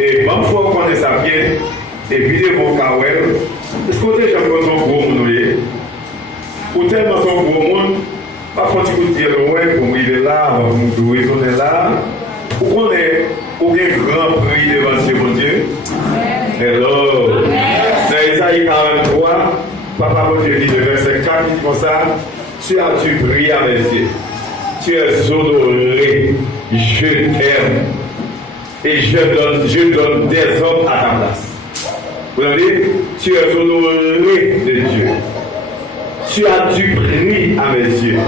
Et bon, faut qu'on ait ça bien. Et puis, les bons kawel. Est-ce que les gens sont gros monde? Ou tellement son gros monde, pas quand tu dire ouais, pour il est là, on est là. Ou qu'on est au grand prix devant Dieu, mon Dieu. Hello. Dans Isaïe 43, Papa mon Dieu dit le verset 4, il dit comme ça, tu as dû prier à mes yeux. Tu es honoré, je t'aime. Et je donne des hommes à ta place. Vous voyez, tu es honoré de Dieu. Tu as dû prier à mes yeux.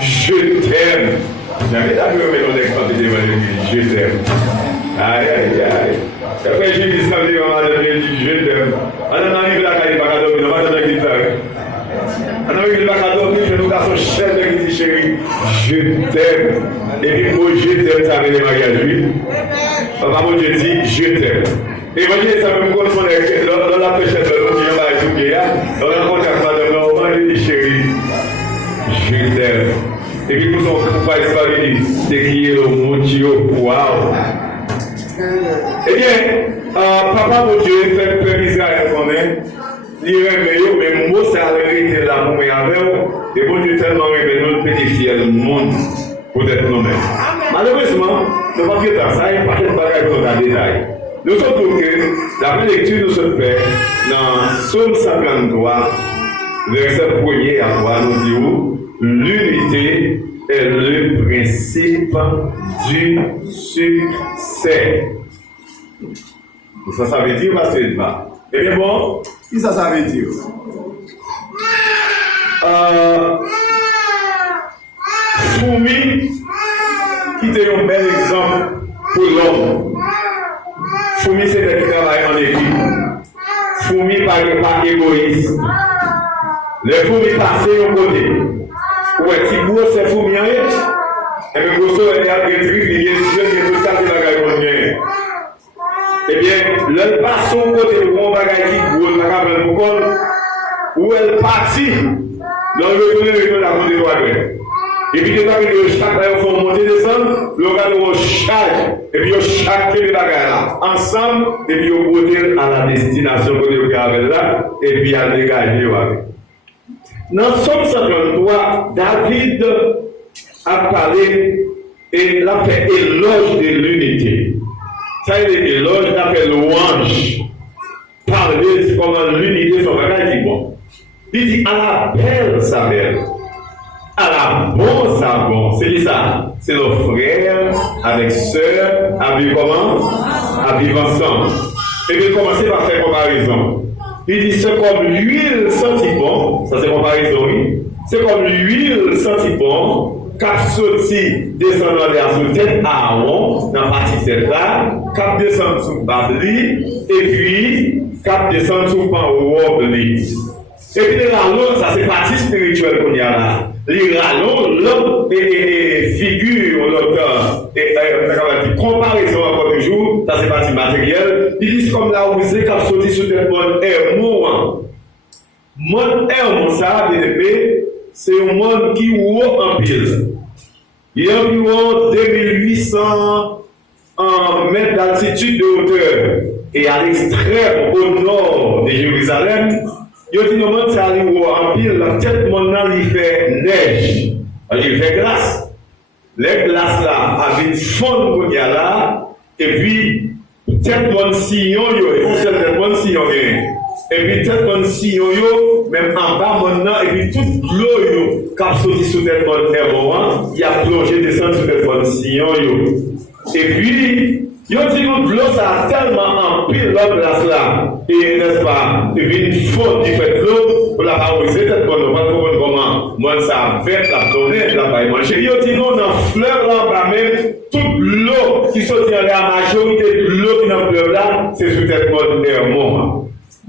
Je t'aime. J'avais d'abord mis mon exemple de l'évangile. Je t'aime. Aïe, aïe, aïe. Après, j'ai dit ça, je t'aime. On arrive là, il va pas dormir, on va dormir qui fait. On arrive là, il va dormir, je nous garçon chef qui dit chérie, je t'aime. Et puis, moi, je t'aime, ça veut dire magasin. Papa, mon Dieu dit, je t'aime. Et vous voyez, ça me confond dans la pêche de l'autre, il y a un tout qui est là. Dans le contact de l'homme, il dit chérie, je t'aime. Et puis, pour son papa, il dit, c'est qui est le mot, waouh. Eh bien, papa, mon Dieu, fait peur Israël qu'on est. Il réveille, mais moi, c'est à l'arrêter là pour moi avec. Et mon Dieu, tellement réveille, nous pédifier le monde pour être nous-mêmes. Malheureusement, nous ne pouvons pas faire ça, il n'y a pas de bagages dans le détail. Nous sommes que la vraie lecture nous se fait dans Psaume 53, verset 1er à 3, nous dit l'unité est le principe du succès. Ça veut dire parce que pas. Eh bien bon, qu'est-ce que ça veut dire? Fourmi, qui était un bel exemple pour l'homme. Fourmi, c'est des qui travaillent en équipe. Fourmi, pas égoïste. Les fourmis passent au côté. Ouais, si vous c'est fourmi, et bien, vous savez, il y a des trucs, il y a des choses qui sont tout à fait dans la gueule. Eh bien, le passe au côté de mon bagage qui gros, la cabane pour col, où elle partit, dans le retour de la côté de la. Et puis, les bagages de chaque bagage font monter, descendre, le gars de charge, et puis, chaque les bagages là, ensemble, et puis, au côté à la destination côté de là, et puis, à dégager. Dans Somme 53, David a parlé et l'a fait éloge de l'unité. Ça, il est éloge, il a fait louange. Parler comment l'unité son bagage dit bon. Il dit à la belle sa belle, à la bonne sa bon. C'est qui ça? C'est nos frères avec sœurs à vivre comment? À vivre ensemble. Et puis commencer par faire comparaison. Il dit c'est comme l'huile senti bon, ça c'est comparaison, oui. C'est comme l'huile senti bon, cap sorti descendant de la tête à Aaron, dans la partie tête là, cap descend sous Babli, et puis cap descend sous Pan-Wobli. Et puis les rallons, ça c'est partie spirituelle qu'on y a là. Les rallons, l'autre figure, l'autre comparaison encore toujours, ça c'est partie matérielle. Ils disent comme là où c'est cap sorti sous tête bonne est mourant. Monde est ça, DDP, c'est un monde qui est en pile. Il y a environ 2800 mètres d'altitude de hauteur. Et à l'extrême, au nord de Jérusalem, il y a un monde qui arrive en pile. La tête maintenant, il fait neige. Il fait glace. Les glaces là, avec fond qu'on y a là, et puis, tête monde sillon, il faut que tête monde sillon. Et puis, tête monde sillon, même en bas maintenant, et puis toute l'eau, quand sorti sous tête monde air, il a plongé descendre sous tête monde sillon. Et puis, il y a dit que l'eau, ça a tellement empilé l'eau glace là, et n'est-ce pas, et puis une faute du fait de l'eau, pour la favoriser, tête monde, pas trop comment, moi ça a fait la tournée, la paille manger. Il y a dit non, dans fleur là, même, toute l'eau qui sortit en la majorité de l'eau qui est dans fleur là, c'est sous tête monde air.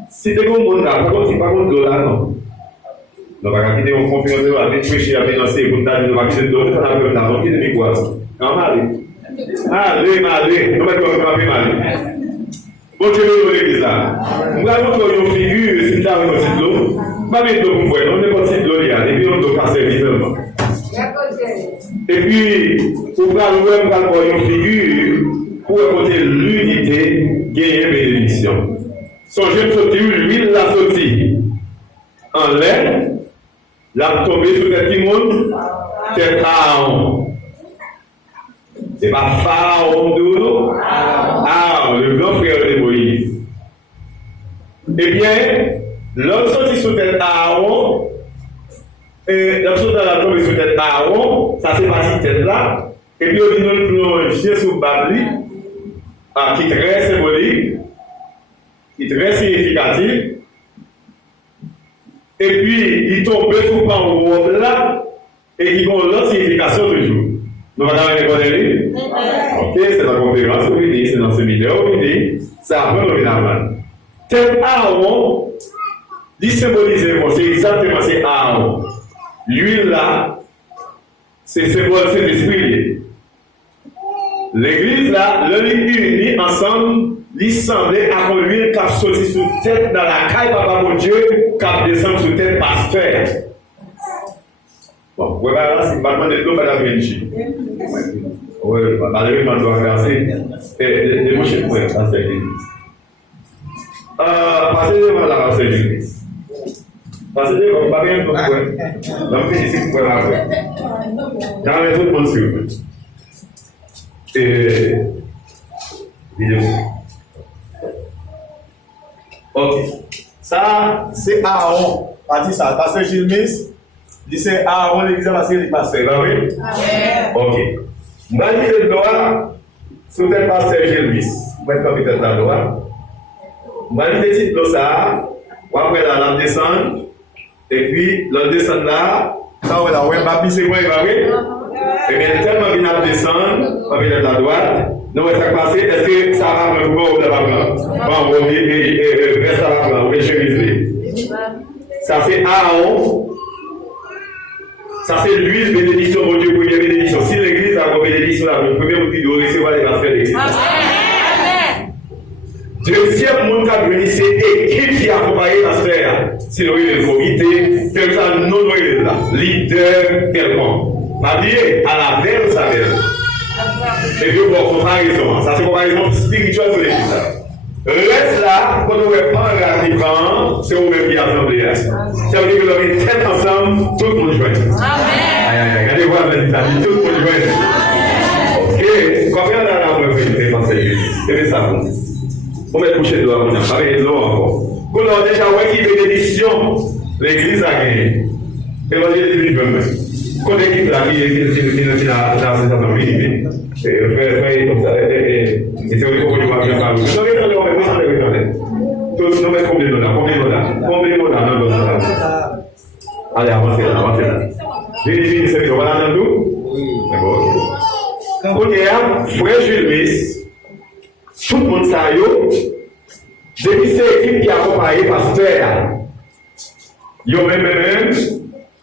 Si tu es comme bon là, par contre, c'est pas contre l'eau là, non. Donc, on va quitter en confiance, on va pécher, on va financer, on va quitter de l'eau, on va faire ça, on va quitter quoi. Non, allez, on va faire mal. Bon, tu veux l'église là. On va montrer une figure, si tu as une petite l'eau, on va mettre l'eau pour voir, on met une petite l'eau là, et puis on doit casser visuellement. Et puis, on va voir une figure pour côté l'unité, gagner bénédiction. Songez de l'huile la sortie en l'air, la tomber sur tête du monde, tête Aaron. C'est pas Pharaon d'où? Aaron, le grand frère de Moïse. Eh bien, l'homme sorti sur tête Aaron, et l'homme sorti dans la tombe sur tête Aaron, ça c'est parti de tête là, et puis on dit plonger sur Babli, qui est très symbolique, qui est très significatif, et puis il tombe sur le là, et qui a l'autre signification toujours. Nous allons regarder. Ok, c'est la conférence, c'est dans ce vidéo, ça a vraiment une tel Aaron, il symbolise, c'est exactement c'est Aaron. L'huile là, c'est symbole, c'est l'esprit. L'église là, l'huile unie ensemble, il semblait avoir l'huile qui a sorti sous tête dans la caille, papa mon Dieu, qui a descendu sous tête pasteur. Bon, vous voyez là, c'est pas de l'eau, madame Benji. Oui, malheureusement, on doit faire ça. Et moi, je suis pour ça, c'est l'église. Passez devant la race de l'église. Passez devant, pas bien, pas bien. Donc, ici, pour la race. J'en ai tout le monde sur vous. Et. Vidéo. Ok. Ça, c'est Aaron. Parti ça. Pasteur Gilles c'est Aaron, l'église parce qu'il est pasteur. Bah oui? Ok. Malgré le droit, sous le pasteur Gilles vous êtes capitaine de la loi. Malgré le titre de ça, on va la descendre. Et puis, la descendre là, ça va là, ouais, Babi, c'est quoi, bah oui? Et bien, tellement bien à descendre, on va venir de la droite. Nous, on va passer, est-ce que ça va me voir ou de la blanc? Bon, on reste à la blanc, on chemise. Ça c'est Aaron. Ça c'est l'huile, bénédiction, mon Dieu, première bénédiction. Si l'église a une bénédiction, la première vidéo, recevoir les pasteurs de l'église. Deuxième monde qui a venu, c'est l'équipe qui a accompagné le pasteur. Sinon, il est comité, comme ça, non, il est là. Leader, quelconque. M'habiller à la belle, ça belle. Et puis, bon, comparaison. Ça, c'est comparaison spirituelle pour l'église. Reste là, quand on ne pas en c'est vous-même qui assemblée. Ça veut dire que vous avez tête ensemble, tout le monde joint. Amen. Regardez-vous avec ça, tout le monde joint. Ok, combien d'années vous avez fait, c'est ça. On met coucher de l'eau, on a parlé de l'eau encore. Quand on a déjà vu qu'il y a des décisions, l'église a gagné. L'évangile est venu même. Quand l'équipe a mis, il a cette envie, fait comme ça, et c'est vrai qu'on va bien parler. Vous avez entendu, on va pas parler. Tous nous mettons combien de dollars, non, dollars. Allez, avancez là. J'ai dit, c'est qu'on va dans tout? D'accord, ok. On est à frère Jules, tout le monde sait, depuis cette équipe qui a accompagné pasteur, yo même,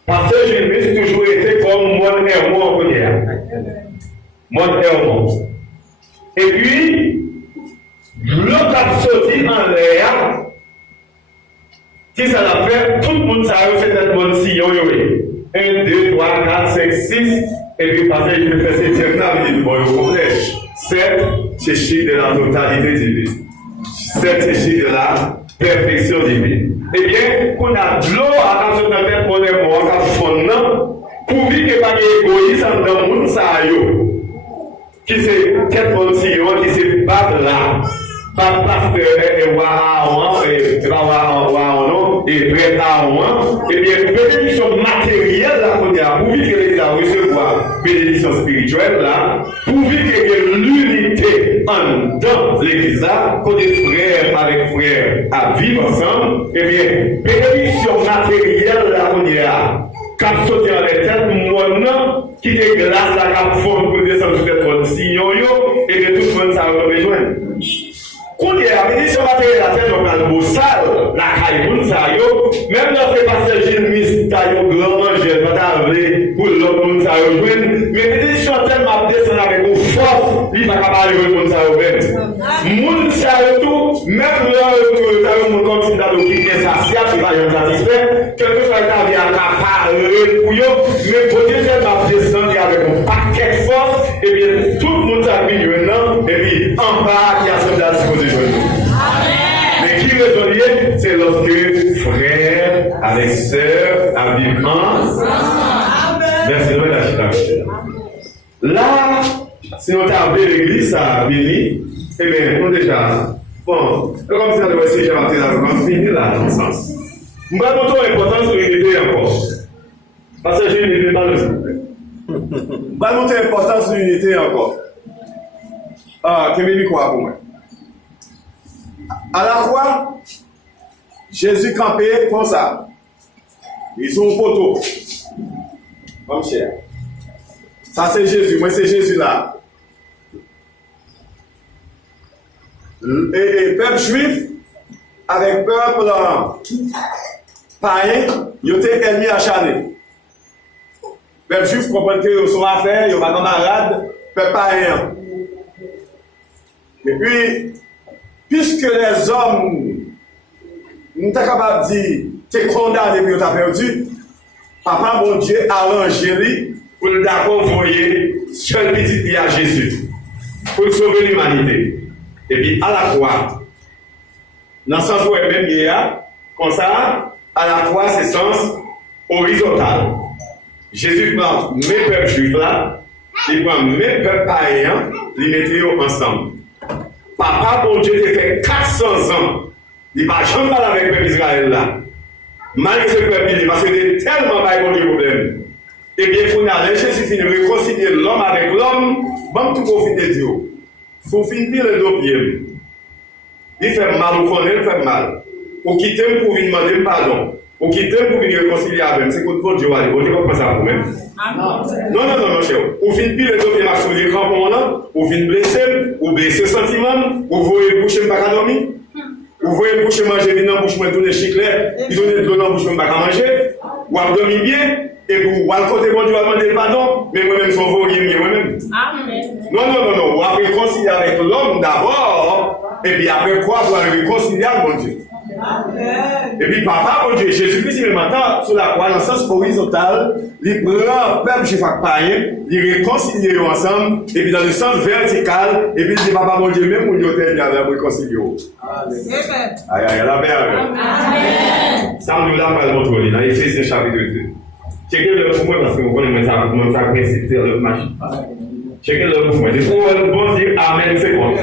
pasteur Gilles toujours été comme moi Hermon en première. Moi Hermon. Et puis, l'autre a sorti en l'air, qui ça l'a fait, tout le monde sait, c'est un bon sillon, 1, 2, 3, 4, 5, 6, et puis pasteur Gilles fait 7e là, il dit, bon, au complet. 7, c'est chiffre de la totalité divine. 7, c'est chiffre de la perfection divine. Eh bien, qu'on a de l'eau à la tête, on est mort, à fond, pour vivre qu'il n'y ait pas d'égoïsme dans le monde, ça qui c'est tête pour le sillon, qui c'est pas là. Pas pasteur et prêt à moi. Eh bien, bénédiction matérielle là qu'on a, pour vivre que l'Église a recevoir bénédiction spirituelle là, pour vivre qu'il y ait l'unité en dans l'Église là, qu'on est frères avec frères à vivre ensemble, eh bien, bénédiction matérielle là qu'on a, quand sortir à la tête, moi, qui est glace là, qui fond pour descendre sur cette bonne sillon, et que tout le monde ça va rejoindre. Quand il y a la bénédiction matérielle, la tête, on a le beau sale, la caille, même dans ces passages, Gilles, t'as eu grand manger, pas t'avler pour l'autre monde, ça rejoindre, mais bénédiction tellement descendre avec une force, il va pas parler de monde, ça rejoindre. Monde, ça tout, même là, t'as eu un comme si t'as eu qui est satisfait, qui va être satisfait, quelque chose qui a accaparé pour eux, mais pour dire tellement descendre avec un paquet de force, et bien, tout le monde s'appuie maintenant, et puis, rempart qui a son à disposition de nous. Mais qui résolier, c'est lorsque frère avec sœur habitent ensemble. Merci de mettre la. Là, si on t'a appelé l'église à Béni, eh bien, on déjà. Bon, comme si on devait essayer de rentrer dans le fini là, dans le sens. Je vais montrer l'importance de l'unité encore. Parce que j'ai une unité dans le s'il vous plaît. Je vais montrer l'importance de l'unité encore. Ah, que m'est quoi pour moi? À la croix, Jésus campait comme ça. Ils ont un poteau. Comme cher. Ça c'est Jésus, moi c'est Jésus là. Et peuple juif, avec peuple païen, ils étaient ennemis acharnés. Peuple juif comprend qu'ils sont affaires, ils sont camarades, peuple païen. Et puis, puisque les hommes, nous sommes capables de dire, t'es condamné et tu as perdu, papa, mon Dieu, arrange-lui pour le convoyer seul petit à Jésus, pour sauver l'humanité. Et puis, à la croix, dans le sens où elle même y a, comme ça, à la croix, c'est sens horizontal. Jésus prend mes peuples juifs là, il prend mes peuples païens, il met ensemble. Papa, mon Dieu, il fait 400 ans, il ne va jamais parler avec le peuple Israël là. Malgré ce peuple, parce que c'est tellement pas de problème. Et bien, il faut aller, Jésus finit de réconcilier l'homme avec l'homme, bon, tout au fin de Dieu. Il faut finir les deux pieds. Il fait mal au fond, il fait mal. Ou quitter pour venir demander pardon. Ou quitter pour venir réconcilier avec. C'est que bon Dieu va aller. Bon Dieu va penser à vous-même. Non, cher. Ou finir les deux pieds sur les crampons là. Ou finir blessé. Ou blesser sentiment. Ou voyez boucher, pas qu'à dormir. Ou voyez boucher manger, venir dans la bouche, tourner chiclet. Ils donnent de l'eau dans la bouche, pas qu'à manger. Ou à dormir bien. Et vous, à côté, bon Dieu va demander pardon. Mais moi-même, son voyez moi-même. Non. Vous avez réconcilié avec l'homme d'abord. Et puis après quoi, vous allez réconcilier avec mon Dieu. Amen. Et puis papa, mon Dieu, Jésus-Christ, il maintenant sur la croix, dans le sens horizontal, il prend peuple juif païen, il réconcilie ensemble, et puis dans le sens vertical, et puis il dit papa, mon Dieu, même mon Dieu, il avait réconcilié. Amen. Aïe, la paix. Amen. Ça, nous l'a pas montré dans Éphésiens chapitre 2. Checkez le pour moi parce que vous connaissez ça, vous ça c'est le match. Checkez le pour moi. Il faut le bon dire Amen, c'est bon.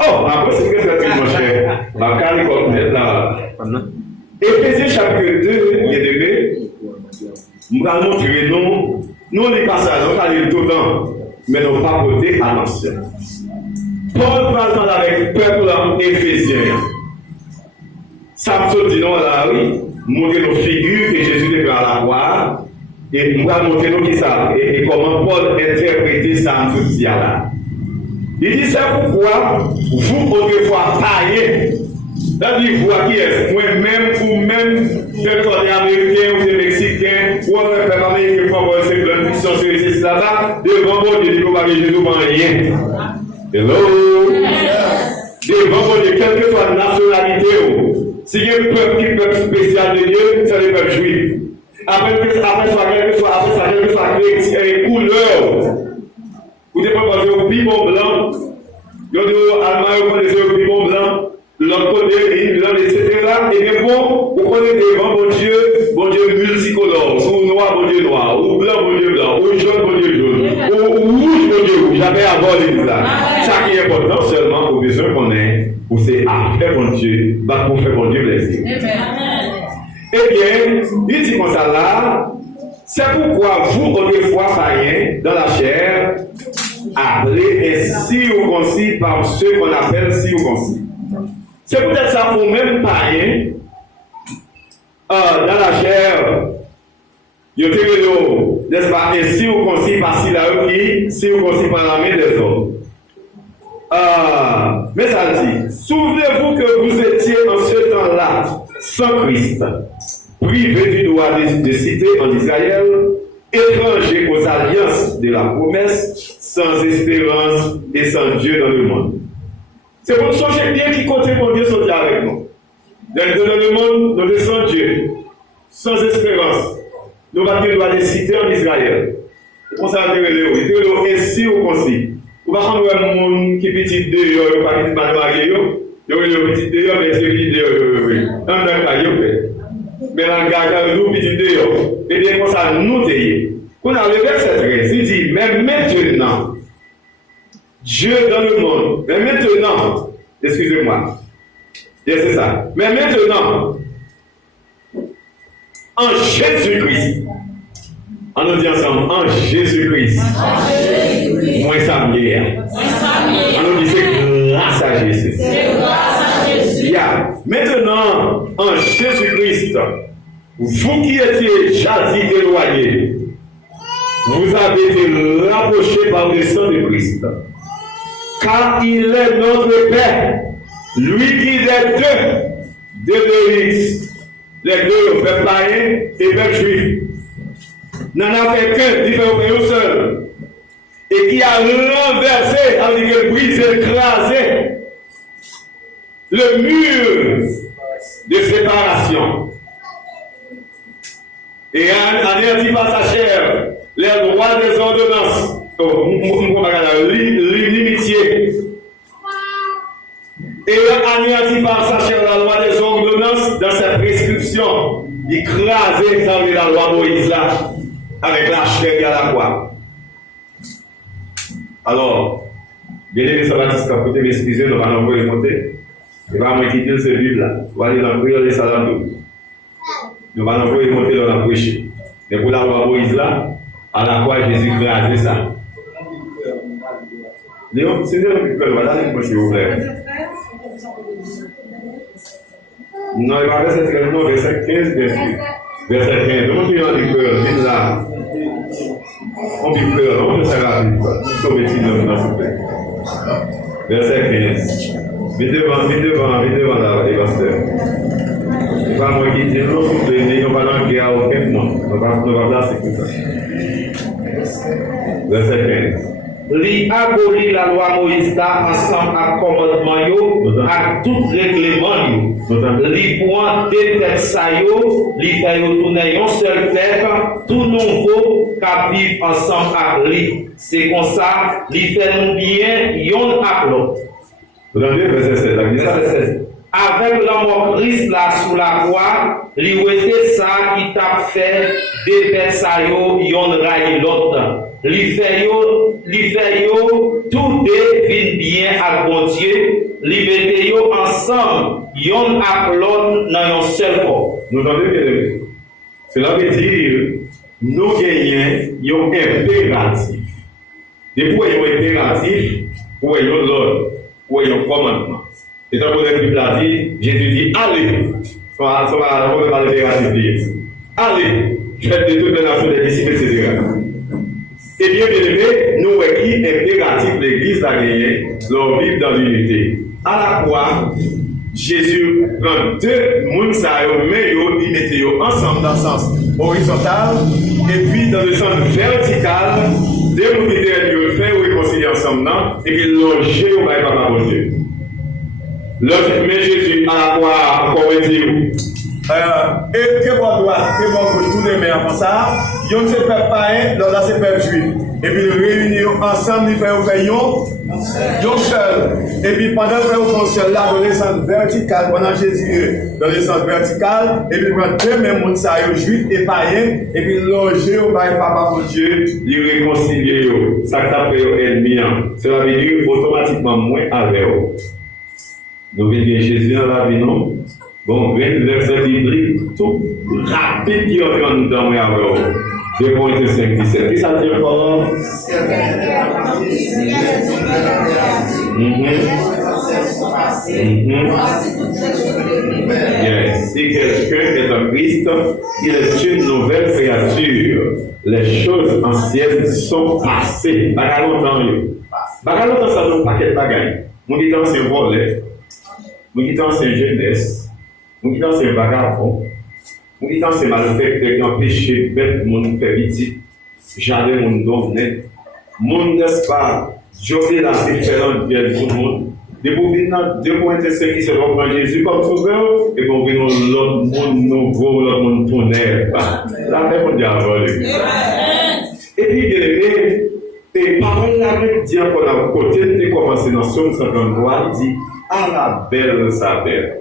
Oh, après c'est que c'est mon cher. Ma carte comme là. Éphésiens chapitre 2, il est bébé. Nous allons montrer nous les passages, on va lire tout le temps, mais nous pas porter attention. Paul parle avec le peuple éphésien. Samson dit non là, oui. Montrer nos figures que Jésus est à la croix et nous allons montrer nous qui ça et comment Paul interprétait ça en tout là. Il dit c'est pourquoi vous autrefois païens, c'est-à-dire vous qui est moi-même ou même personne américain ou des mexicains ou un peuple américain pour avoir cette grande puissance et là devant mon Dieu, vous n'avez Jésus pas rien. Hello. Devant mon Dieu, quelle que soit la nationalité. Si il y a un peuple spécial de Dieu, c'est le peuple juif. Après ça, quelle que soit les couleurs. Vous devez penser au piment blanc. Vous devez allemand, vous connaissez au piment blanc. L'autre côté, blanc, etc. Et bien bon, vous connaissez devant bon Dieu multicolore. Ou noir, bon Dieu noir. Ou blanc, bon Dieu blanc. Ou jaune, bon Dieu jaune. Ou rouge, bon Dieu rouge. Jamais avant de ça. Ça qui est important seulement pour besoin qu'on ait. Ou c'est à faire mon Dieu, va pour faire mon Dieu plaisir. Eh bien, il dit comme ça là, c'est pourquoi vous, autrefois païens, dans la chair, appelés et circoncis par ceux qu'on appelle circoncis. C'est peut-être ça pour même païens, dans la chair, il y a n'est-ce pas, et circoncis par qui circoncis par la main des hommes. Mais ça dit, souvenez-vous que vous étiez en ce temps-là sans Christ, privés du droit de cité en Israël, étrangers aux alliances de la promesse, sans espérance et sans Dieu dans le monde. C'est pour changer bien qui compte mon Dieu soit avec nous. Dans le monde, nous sommes sans Dieu, sans espérance. Nous avons le droit de cité en Israël. On s'est intéressé, et circoncis. Ou pas quand un monde qui est petit dehors, il pas petit marié, il est petit dehors, mais c'est petit dehors. Non, non, mais langage, nous petit dehors. Et bien, comme ça, nous t'ayons. Quand on a le verset 13, il dit, mais maintenant, Dieu dans le monde, mais maintenant, excusez-moi, c'est ça, mais maintenant, en Jésus-Christ, on nous dit ensemble, en Jésus-Christ, moi ça m'est. On nous dit c'est grâce à Jésus. C'est grâce à Jésus. Yeah. Maintenant, en Jésus-Christ, vous qui étiez jadis éloignés, vous avez été rapprochés par le sang de Christ. Car il est notre Père, lui qui est les deux, peuple païen et peuple juif. N'en a fait qu'un, il fait un seul. Et qui a renversé, avec brisé, écrasé le mur de séparation. Et anéanti par sa chair les droits des ordonnances, l'imitié. Et anéanti par sa chair la loi des ordonnances dans sa prescription, écrasé dans la loi Moïse là, avec la chair à la croix. Alors, bien aimé Saint-Baptiste, quand vous m'excuser, nous allons vous remonter. Et va me quitter ce livre là. Vous allez dans la prière des salades. Nous allons vous remonter dans la prêche. Mais pour la loi Moïse là, à la croix, Jésus a dit ça. Léon, c'est Léon qui peut, voilà, s'il vous plaît. Non, il va verset 13, non, verset 15, bien sûr. Verset 15, on peut en dire que, là. On dit peur, on peut ça rapide. Sauver-il dans s'il vous plaît. Verset 15. Vite devant là, les pasteurs. C'est pas moi qui dis, non, s'il vous plaît, nous pas dans le guerre aucun, non. On va placer tout ça. Verset 15. Li aboli la loi Moïse là ensemble à commandement yo, à tout règlement yo. Li point deux têtes ça yo, li fait yo tourner un seul tête, tout nouveau qui vivent ensemble avec lui. C'est comme ça, li fait nous bien, yon avec l'autre. Vous entendez verset 16, verset 16. Avec la mort Christ là sous la croix, li était ça qui t'a fait deux têtes ça yo, yon raille l'autre. Li fait yo tout devine bien à bon Dieu, li mette yo ensemble, yon ak l'autre dans un seul corps. Nous entendez bien. Cela veut dire, nous gagnons un impératif. Depuis qu'il y a un impératif, pour y a l'ordre, pour y a un commandement. Et dans le Bible a dit, Jésus dit, allez, on va parler d'impératif. Allez, faites de toutes les nations des disciples, etc. Et bien aimé, nous voyons qui impératif l'Église a gagné, leur vivre dans l'unité. À la fois, Jésus prend deux mondes, mais il met ensemble dans le sens horizontal, et puis dans le sens vertical, deux mondes qui le fait ou réconcilier ensemble, et puis loger au bail papa bon Dieu. Mais Jésus, à la fois, encore dire, et que bon droit, que bon gauche, tous les meilleurs pour ça, yon se peuple païen, l'autre c'est peuple juif. Et puis le réunir ensemble, ils font yon seul. Et puis pendant que vous faites seul là, dans le sens vertical, pendant Jésus, dans le sens vertical, et puis prendre deux mêmes mondes, juifs et païens, et puis loger au bail papa pour Dieu, les réconcilier, ça tape ennemi. Cela veut dire automatiquement moins avec eux. Nous venons Jésus dans la vie, non? Bon, le verset biblique, tout rapide qui est en dedans, 2 Corinthiens 5, 17. Qui ça dit encore? Yes. Si quelqu'un est en Christ, il est une nouvelle créature. Les choses anciennes sont passées. Baga longtemps, ça nous paquet de bagailles. Mon dit dans ses volets, mon dit dans ses jeunesse. Nous disons c'est vagabond, nous disons c'est malfaiteur qui empêche bête monde faire petit, jamais monde donné, monde n'est-ce pas, Dieu la différente de tout le monde. Depuis maintenant, 2 Corinthiens 5 qui se reprend Jésus comme sauveur, et qu'on vient l'autre monde nouveau, l'autre monde tonnerre. La paix pour diable. Et puis bien aimé, et parole là avec dire qu'on a côté de commencer dans Somme 53, il dit à la belle sa belle,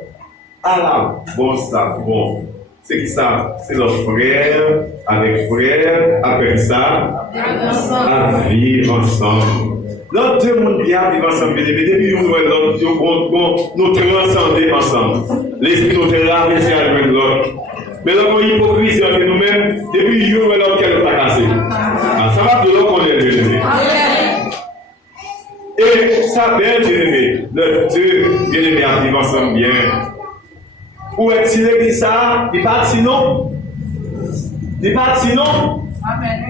à la bonne sa bon. C'est qui ça? C'est nos frères avec frères, après ça, à vivre ensemble. L'autre deux mondes bien vivre ensemble, depuis nous nous transcender ensemble. L'esprit nous traverse avec l'autre. Mais là, on est hypocrisie entre nous-mêmes, depuis nous l'autre qu'elle a cassé. Ça va de l'autre qu'on est bien-aimé. Et ça, bien-aimé, le deux bien-aimés à vivre ensemble bien. Où est-il dit ça? Il partit non? Il partit non?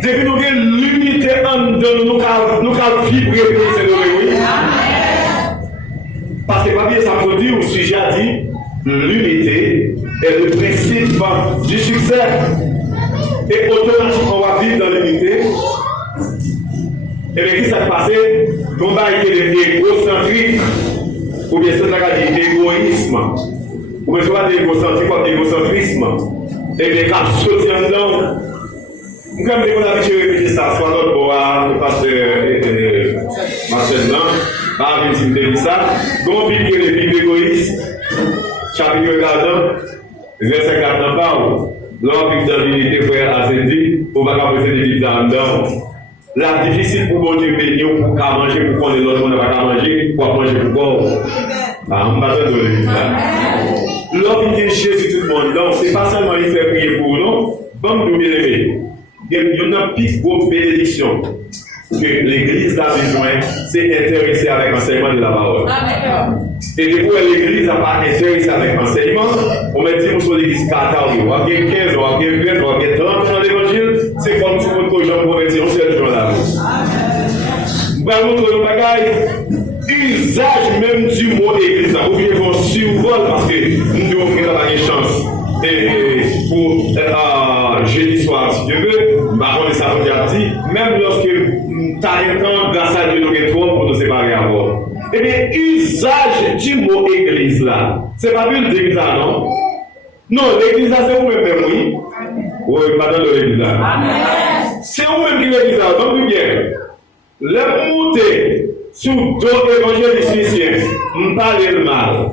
Depuis nous avons l'unité en nous, nous avons vibré pour se donner, oui. Parce que papier, ça veut dire, au sujet a dit, l'unité est le principe du succès. Et automatiquement, on va vivre dans l'unité. Et bien, qui s'est passé? Combat qui est égocentrique, ou bien c'est là dit égoïsme. Ou bien soit d'égocentrique ou d'égocentrisme. Et bien, quand je suis en dedans, comme on a vu répéter ça, soit notre bois, le pasteur Marcel Blanc, par exemple, ça, donc il y a les Bibles égoïstes, chapitre 4, verset 4 parle, l'homme qui dans l'unité frère a dit, on va pas poser des Bibles en dedans. Là, difficile pour bon Dieu bénir, pour qu'à manger, pour qu'on ait l'autre, on ne va pas manger, pour manger pour corps. Ah, on va pas de l'église là. L'homme qui est Jésus tout le monde, donc c'est pas seulement il fait prier pour nous, bon, nous bien aimés. Il y a une plus grosse bénédiction que l'Église a besoin, c'est intéresser avec l'enseignement de la parole. Et du coup, l'Église n'a pas intéressé avec l'enseignement. On met dit sur l'Église 14, on a 15, on a 20, on a 30 dans l'Évangile. C'est comme tout le monde que j'en pourrais dire, on seul jour là. Nous allons montrer le bagage. Usage même du mot Église, ou bien qu'on survole parce que nous devons faire la chance. Et pour jeudi soir, si tu veux, on ça a dit, même lorsque tu as un temps, grâce à Dieu, nous avons trop pour nous séparer à bord. Eh bien, usage du mot église là, c'est pas plus l'église là, non? Non, l'église là, c'est vous-même, oui. Oui, madame de l'église là. C'est vous-même qui l'église là, donc bien. Le monter sur d'autres évangélistes chrétiens, on parle de mal.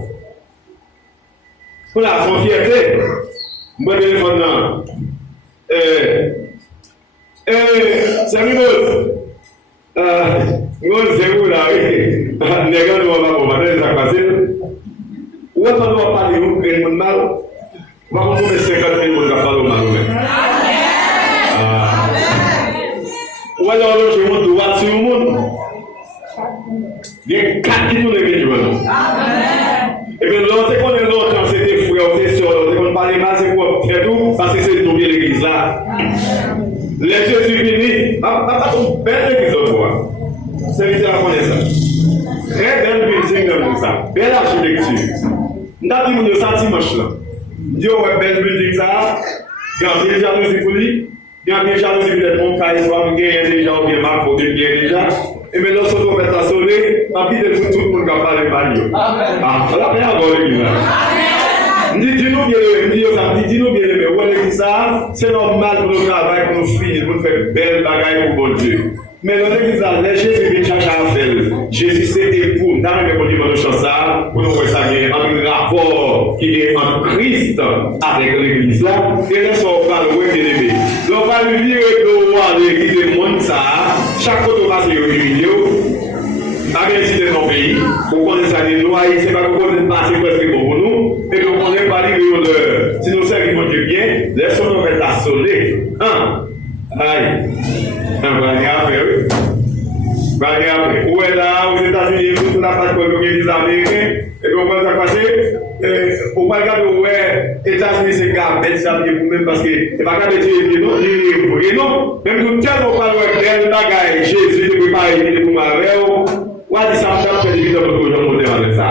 Pour la fierté, mon téléphone là. C'est mieux. C'est où là, oui. Négat ne va pas commander, ça passe. Où est-ce qu'on doit parler de créer le mal? On va comprendre 50 000 personnes qui parlent au mal. Ou alors, je montre droit sur le monde. Il y a 4 qui nous les et bien, l'autre, c'est qu'on est l'autre, c'est des frères, c'est sœurs, l'autre, on parle mal, c'est quoi? C'est tout, parce que c'est nous l'église là. Les Jésus bénis, pas une belle église de toi. C'est vite à connaître ça. Très belle building comme ça, belle architecture. Nous avons dit, nous avons dimanche là. Dieu a belle building ça, il y a des jalousies pour lui, il y a des jalousies peut-être mon cas, il soit bien déjà, ou bien mal, pour bien déjà. Et maintenant, lorsque on va t'assoler, ma vie de tout le monde qui a parlé par lui. Ah, voilà, bien encore l'église là. Dis-nous bien, mais où est ça? C'est normal pour nous travailler, pour nous finir, pour nous faire belle bagaille pour bon Dieu. Mais dans l'église là, Jésus vient chercher à faire. Jésus c'est époux. Dans le même niveau de ça, pour nous voir ça, il y a un rapport qui est en Christ avec l'église là. Et là, on va le voir bien aimé. On va lui dire que nous allons l'église de monde ça. Chaque fois qu'on va sur une vidéo, avec les dans le pays, pour qu'on ait ça des lois, c'est pas qu'on ait passé presque pour nous, et qu'on ait pas dit que si nous servons Dieu bien, laissons-nous mettre la soleil. Aïe. On va aller après, oui. On va aller après. Où est là, aux États-Unis, tout la partie pour les Américains, et puis on va se passer. On va regarder où est les États-Unis, c'est gardé, ça vient pour même parce que c'est pas grave de dire non, il est non. Même nous, tellement pas de belle bagaille, Jésus, il est préparé, il est pour ma rêve. On va dire ça, on va faire des vidéos pour que nous monter avec ça.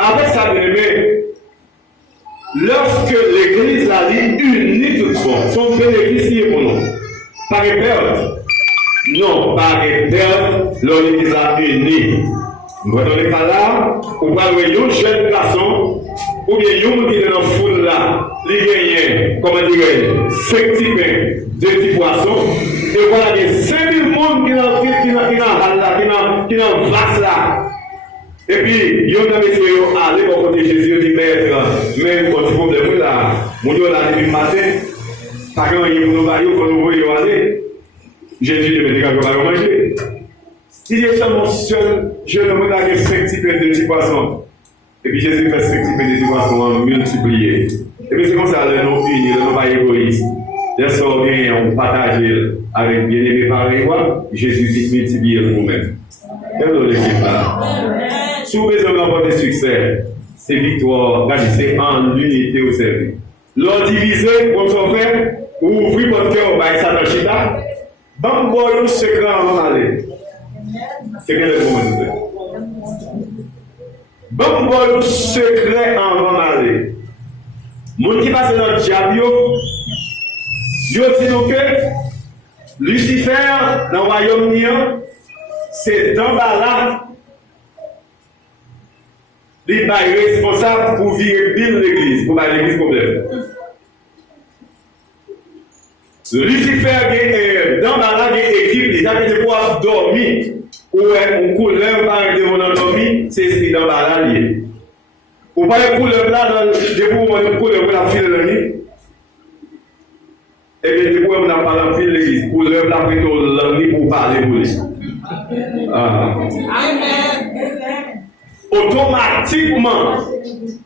Avec ça, bien aimé, lorsque l'église la dit unie tout le monde, son bénéfice pour nous. Pas de perte. Non, pas de perte, l'église a unie. Dans le cas là, on va voir un jeune garçon, ou bien un qui est dans la foule là, il gagne, comment dire, 5 petits pains, 2 petits poissons, Et voilà, il y a 5000 personnes qui dans vaste là. Et puis, il y a un monsieur qui allé pour côté Jésus, dit mais quand tu problème là, mon Dieu là depuis le matin, pas grand chose pour nous voir, il faut nous voir aller. Jésus dit, mais les gars, on va manger. Il est seulement seul, je ne me garde 5 petits pains de petits poissons. Et puis Jésus fait 5 petits pains de petits poissons multipliés. Et puis c'est comme ça, le non unis, le non pas égoïste. Dès qu'on vient, on partage avec bien-aimé par les voix, Jésus dit multiplier nous-mêmes. Quelle est l'équipe là? Si vous besoin d'emporter succès, c'est victoire, c'est en l'unité au service. L'on divisé, comme ça fait, ouvrez votre cœur au bail Satan Chita. Bon, bon, secret en aller. C'est quel est le moment? Bon, bon, secret en aller. Mon qui passe dans le diable, yo dit que Lucifer, dans le royaume, c'est d'en bas là, il est responsable pour virer bien l'église, pour pas l'église problème. Lucifer, dans la équipe, il a été pour dormir, ou on couleur par un démon endormi, c'est ce qui est dans la lié. Ou pas une couleur là, depuis où on couleur pour la file de l'année. Et bien, depuis où on a parlé en file de l'église, couleur là plutôt l'année pour parler pour lui. Amen. Automatiquement,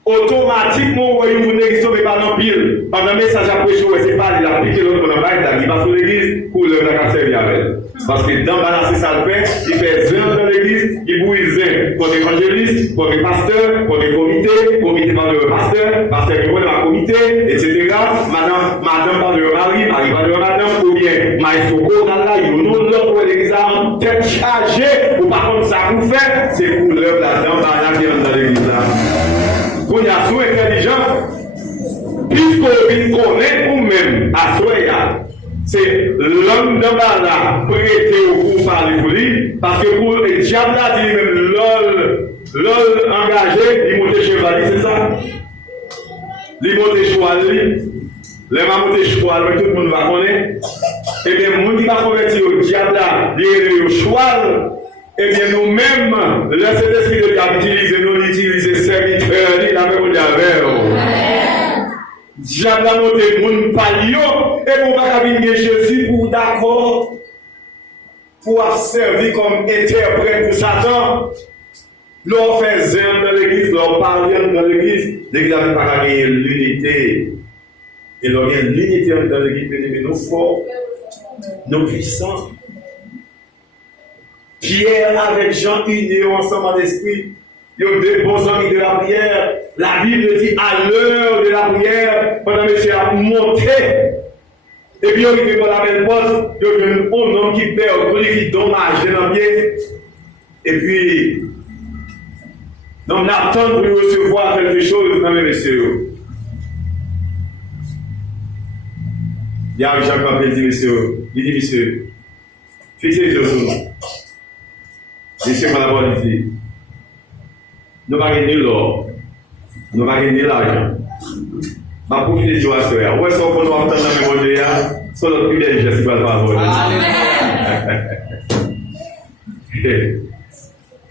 vous voyez une église sauvé par l'empire. Pendant le message à prêcher, c'est pas il a piqué l'autre pour l'embêter, il va sur l'église pour le faire servir avec elle. Parce que dans balancer ça le fait, il fait zin dans l'église, il bouille zin pour les évangélistes, pour les pasteurs, pour les comités, comité par le pasteur qui voit dans le comité, etc. Madame par le mari par le madame, ou bien maestro dans là, il nous l'autre pour l'église en tête chargée, ou par contre ça vous fait, c'est pour l'œuvre là-dedans, par qui rentre dans l'église là. Qu'on y a sous intelligent, puisqu'on connaît vous-même à soi, c'est l'homme de là prêté au pour parler pour lui, parce que pour le diable là dit même l'ol engagé, il monte chevalier, c'est ça? Il monte chevalier, les monte chevalier, tout le monde va connaître. Et bien, le monde qui va convertir au diable là, il est au cheval. Eh bien, nous-mêmes, le Saint-Esprit de Dieu nous utilise serviteurs, il avait au diable. Diable a monté mon palio, et pour pas venir Jésus pour d'accord, pour servir comme interprète pour Satan. L'on fait zèle dans l'église, l'on parle dans l'église, l'église n'avait pas gagné l'unité. Et l'on gagne l'unité dans l'église, mais nous forts, nous puissants. Pierre avec Jean unis ensemble en esprit. Il y a deux bons amis de la prière. La Bible dit à l'heure de la prière, pendant que monsieur a monté. Et puis il y a la belle poste, il y a un homme qui perd, qui dommage dans le pied. Et puis, on attend pour recevoir quelque chose dans les messieurs. Il y a Jean qui dit, monsieur, il dit, monsieur, fixez les yeux sur nous. Monsieur Malabon dit, nous n'avons pas gagné l'or, nous n'avons pas gagné l'argent. Ma profite de joie, c'est où est-ce qu'on peut entendre dans le monde, c'est notre plus belle geste, c'est pas le favor.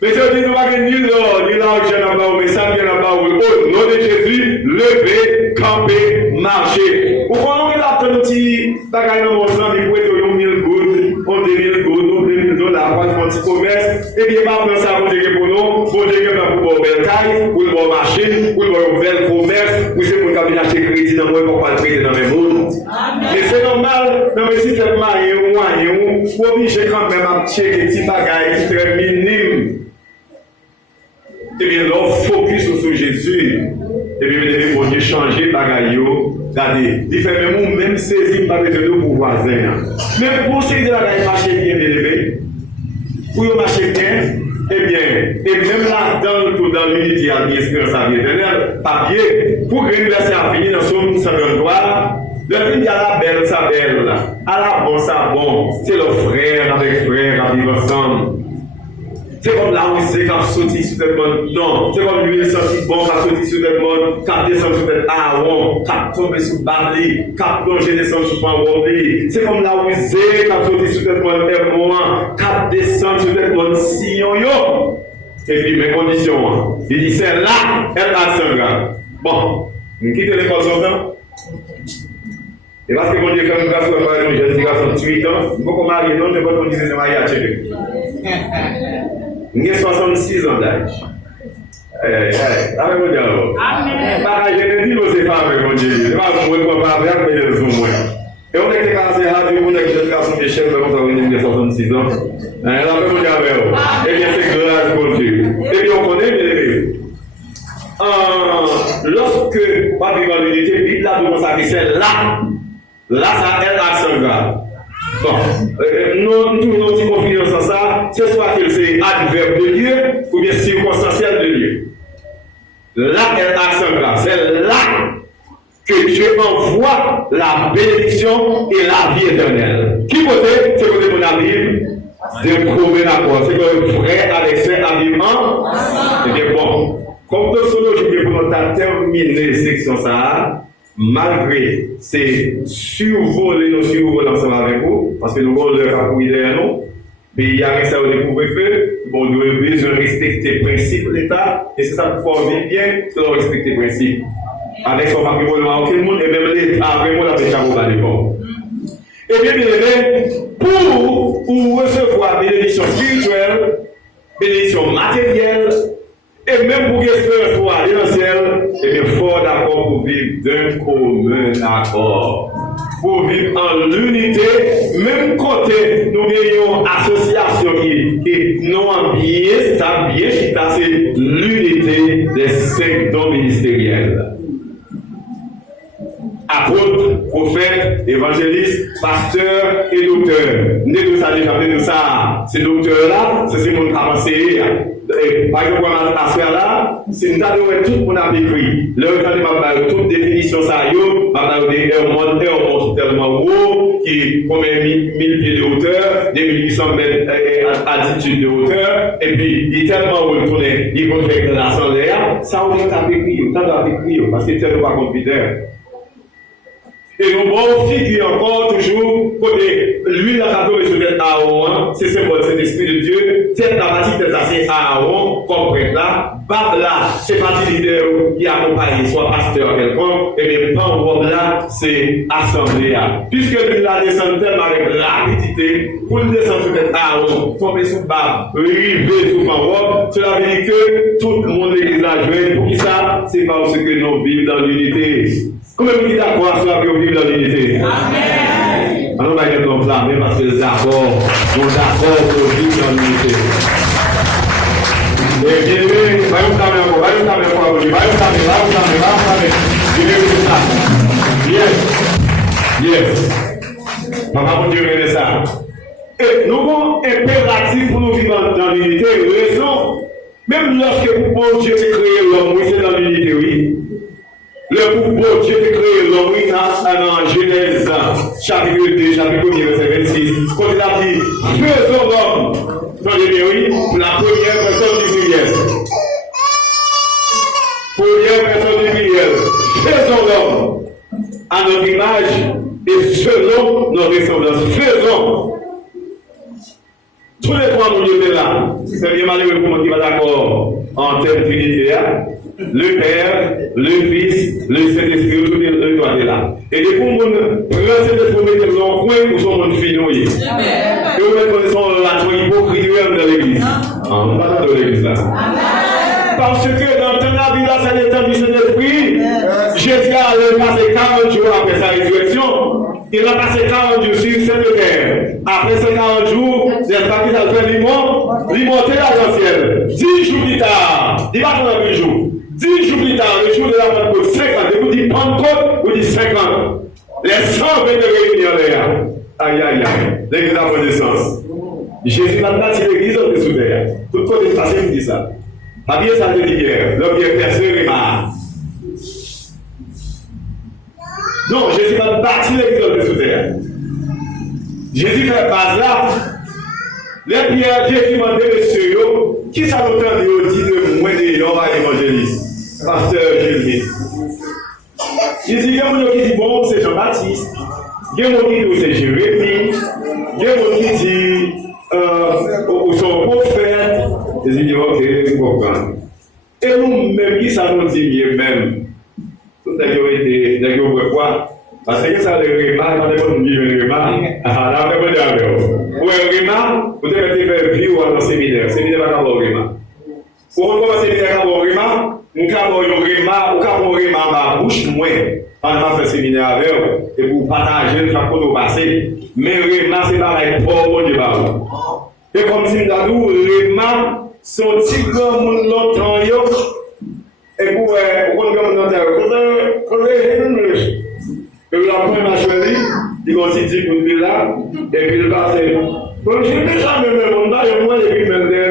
Mais je dis, nous n'avons pas gagné l'or, ni l'argent, mais ça vient là-bas, au nom de Jésus, lever, camper, marcher. Vous voyez qu'il a un petit bagage dans mon sang, il faut être 1000 gouttes, 2000 gouttes, $2000, pour un petit commerce, et bien, pas prendre ça pour dire pour nous, pour dire que pour une belle taille, pour une bonne machine, pour un bel commerce, pour c'est pour qu'on acheter crédit dans le monde, pour pas le crédit dans le monde. Mais c'est normal, non, mais si tu es marié ou moyen, pour obliger quand même à checker des petits bagages très minimes. Et bien, là, focus sur Jésus. Et bien, vous devez changer bagages. Regardez, il fait même saisir par les deux pour voisins. Mais pour ces bagages marcher bien élevé, pour marcher bien, eh bien, et même là, dans l'unité à l'espérance à l'éternel, papier, pour que l'université a fini dans son 123, le film dit à la belle, ça belle, à la bon, ça bon, c'est le frère avec frère à vivre ensemble. C'est comme la rosée qui a sauté sur le monde. Non, c'est comme l'huile sortie bon qui a sauté sur le monde, qui a descendu sur le Aaron, qui a tombé sur Bali, qui a plongé descendu sur Panwobli. C'est comme la rosée qui a sauté sur le monde M1, qui a descendu sur le monde Sion. Et puis mes conditions. Il dit c'est là, elle a 5 ans. Bon, nous quittons l'école longtemps. Et parce que mon Dieu, quand nous avons fait un jeune garçon de 8 ans, nous avons marié, non, je ne vais pas continuer de marier à Tchéké. Nous avons 66 ans d'âge. Avec mon Dieu. Amen. Je ne dis pas c'est pas avec mon Dieu. Je ne vais pas vous parler avec les hommes. Et on était cassé à Dieu, on est jeune garçon de chef, comme ça, on est 66 ans. Avec mon Dieu. Eh bien, c'est grâce pour Dieu. Et puis, on connaît, bien aimé. Lorsque pas vivre en unité, Bible là demande ça que c'est là. Là, ça elle a 5 grades. Bon, nous avons confiance en ça, c'est soit que c'est adverbe de lieu ou bien circonstanciel de lieu. Là, elle a 5 grades. C'est là que Dieu envoie la bénédiction et la vie éternelle. Qui côté? C'est côté mon ami. C'est prouvé d'accord. C'est que frère avec ses habillements. C'est bon. Comme de solo, je vais vous terminer section ça. Malgré ces survoler nos survols ensemble avec vous, parce que nous avons le rapport derrière nous, mais il y a ça au découvre-feu, bon, nous avons besoin de respecter les principes de l'État, et c'est ça pour former bien, c'est de respecter les principes. Avec son patrimoine, aucun monde, et même l'État, vraiment, la péché à l'école. Et bien, bien aimé, pour recevoir bénédiction spirituelle, bénédiction matérielle, et même pour espérer pour aller dans le ciel, et bien fort d'accord pour vivre d'un commun accord. Pour vivre en l'unité, même côté, nous ayons une association qui non bien, c'est l'unité des 5 dons ministériels. Apôtre, prophète, évangéliste, pasteur et docteur. Nous tous ça déjà fait tout ça. Ces docteurs-là, c'est mon avancé. Par exemple, à ce là, c'est nous avons tout le monde a écrit. Là, quand on a toute définition, ça y est, on a un monde tellement haut, qui combien 1000 pieds de hauteur, 2800 mètres d'altitude de hauteur, et puis il est tellement haut tourné, il peut faire de la l'air. Ça, on a écrit, parce que c'est tellement pas computer. Et nous avons figure encore toujours côté l'huile à cadeau et sur tête Aaron, c'est symbole de cet esprit de Dieu, tête la partie de c'est Aaron, comme prêtre là, Bab là, c'est partie leader qui accompagne soit pasteur quelconque, et bien pan là, c'est assemblée là. Puisque l'huile là descend tellement avec rapidité, pour le descendre sur tête Aaron, tomber sous Bab, river sous pan cela veut dire que tout le monde l'église là joué, pour qui ça? C'est parce que nous vivons dans l'unité. Comment vous dites d'accord sur la vie vivre dans l'unité? Amen. Alors, on va être enflammé parce que d'accord, nous d'accord pour vivre dans l'unité. Et bien aimé, va-y encore, Yes. Papa, pour Dieu, venez ça. Et nous avons un impératif pour nous vivre dans l'unité. Raison, même lorsque pour Dieu a créé l'homme, oui, c'est dans l'unité, oui. Le pour Dieu a créé l'homme, oui, dans Genèse, chapitre 2, chapitre 1, verset 26. Quand il a dit, faisons l'homme. Attendez bien, oui, la première personne du pluriel. Première personne du pluriel. Faisons l'homme à notre image et selon nos ressemblances. Faisons. Tous les trois, mon Dieu, là. C'est bien malheureux pour moi qui va d'accord en termes d'unité. Le Père, le Fils, le Saint-Esprit, tout le doigt est là. Et depuis qu'on prend cet esprit, on met dans un coin où son monde finouille. Et on met connaissance la toi hypocrite dans l'église. On ne va pas dans l'église là. Parce que dans la vie là, c'est le temps du Saint-Esprit. Jésus a passé 40 jours après sa résurrection. Il a passé 40 jours sur cette terre. Après ces 40 jours, les partis ont fait l'immonter à l'ancienne. 10 jours plus tard, il va prendre un jour. 10 jours plus tard, le jour de la Pentecôte, 50, et vous dites Pentecôte, vous dites 50. Les 100 venaient réunir en l'air. Aïe, aïe, aïe. L'église de la connaissance. Jésus n'a pas dit l'église en dessous d'air. Tout le côté passé, il dit ça. Pas bien ça de hier. L'homme est percé et marre. Non, Jésus n'a pas bâti l'église en dessous d'air. Jésus fait base là. Les Pierre, Jésus m'a demandé, monsieur, qui ça nous tente de dire de moi de l'homme évangéliste, pasteur Jésus. Il dit, il y a des gens qui disent, bon, c'est Jean-Baptiste, il y a des gens qui disent, c'est Jérémie, il y a des gens qui disent, ou son prophète. Il dit, ok, je comprends. Et nous-mêmes, qui ça nous dit même, tout à fait, quoi? Parce que ça, le repas, quand on dit le repas, là, on peut dire avec vous. Ou un repas, vous devez faire vivre dans le séminaire. Le séminaire va avoir un repas. Pour qu'on commence le séminaire à avoir un repas, nous avons un repas dans la bouche, moins, pendant ce séminaire avec vous, et pour partager le chapeau de passé. Mais le repas, c'est pas la pauvre du bas. Et comme si nous avons le repas, son petit grand monde longtemps, et pour qu'on nous entende, et la première choisi, il continue pour lui là, et puis il va faire. Donc je ne sais jamais me monter, et moi, et puis me dire,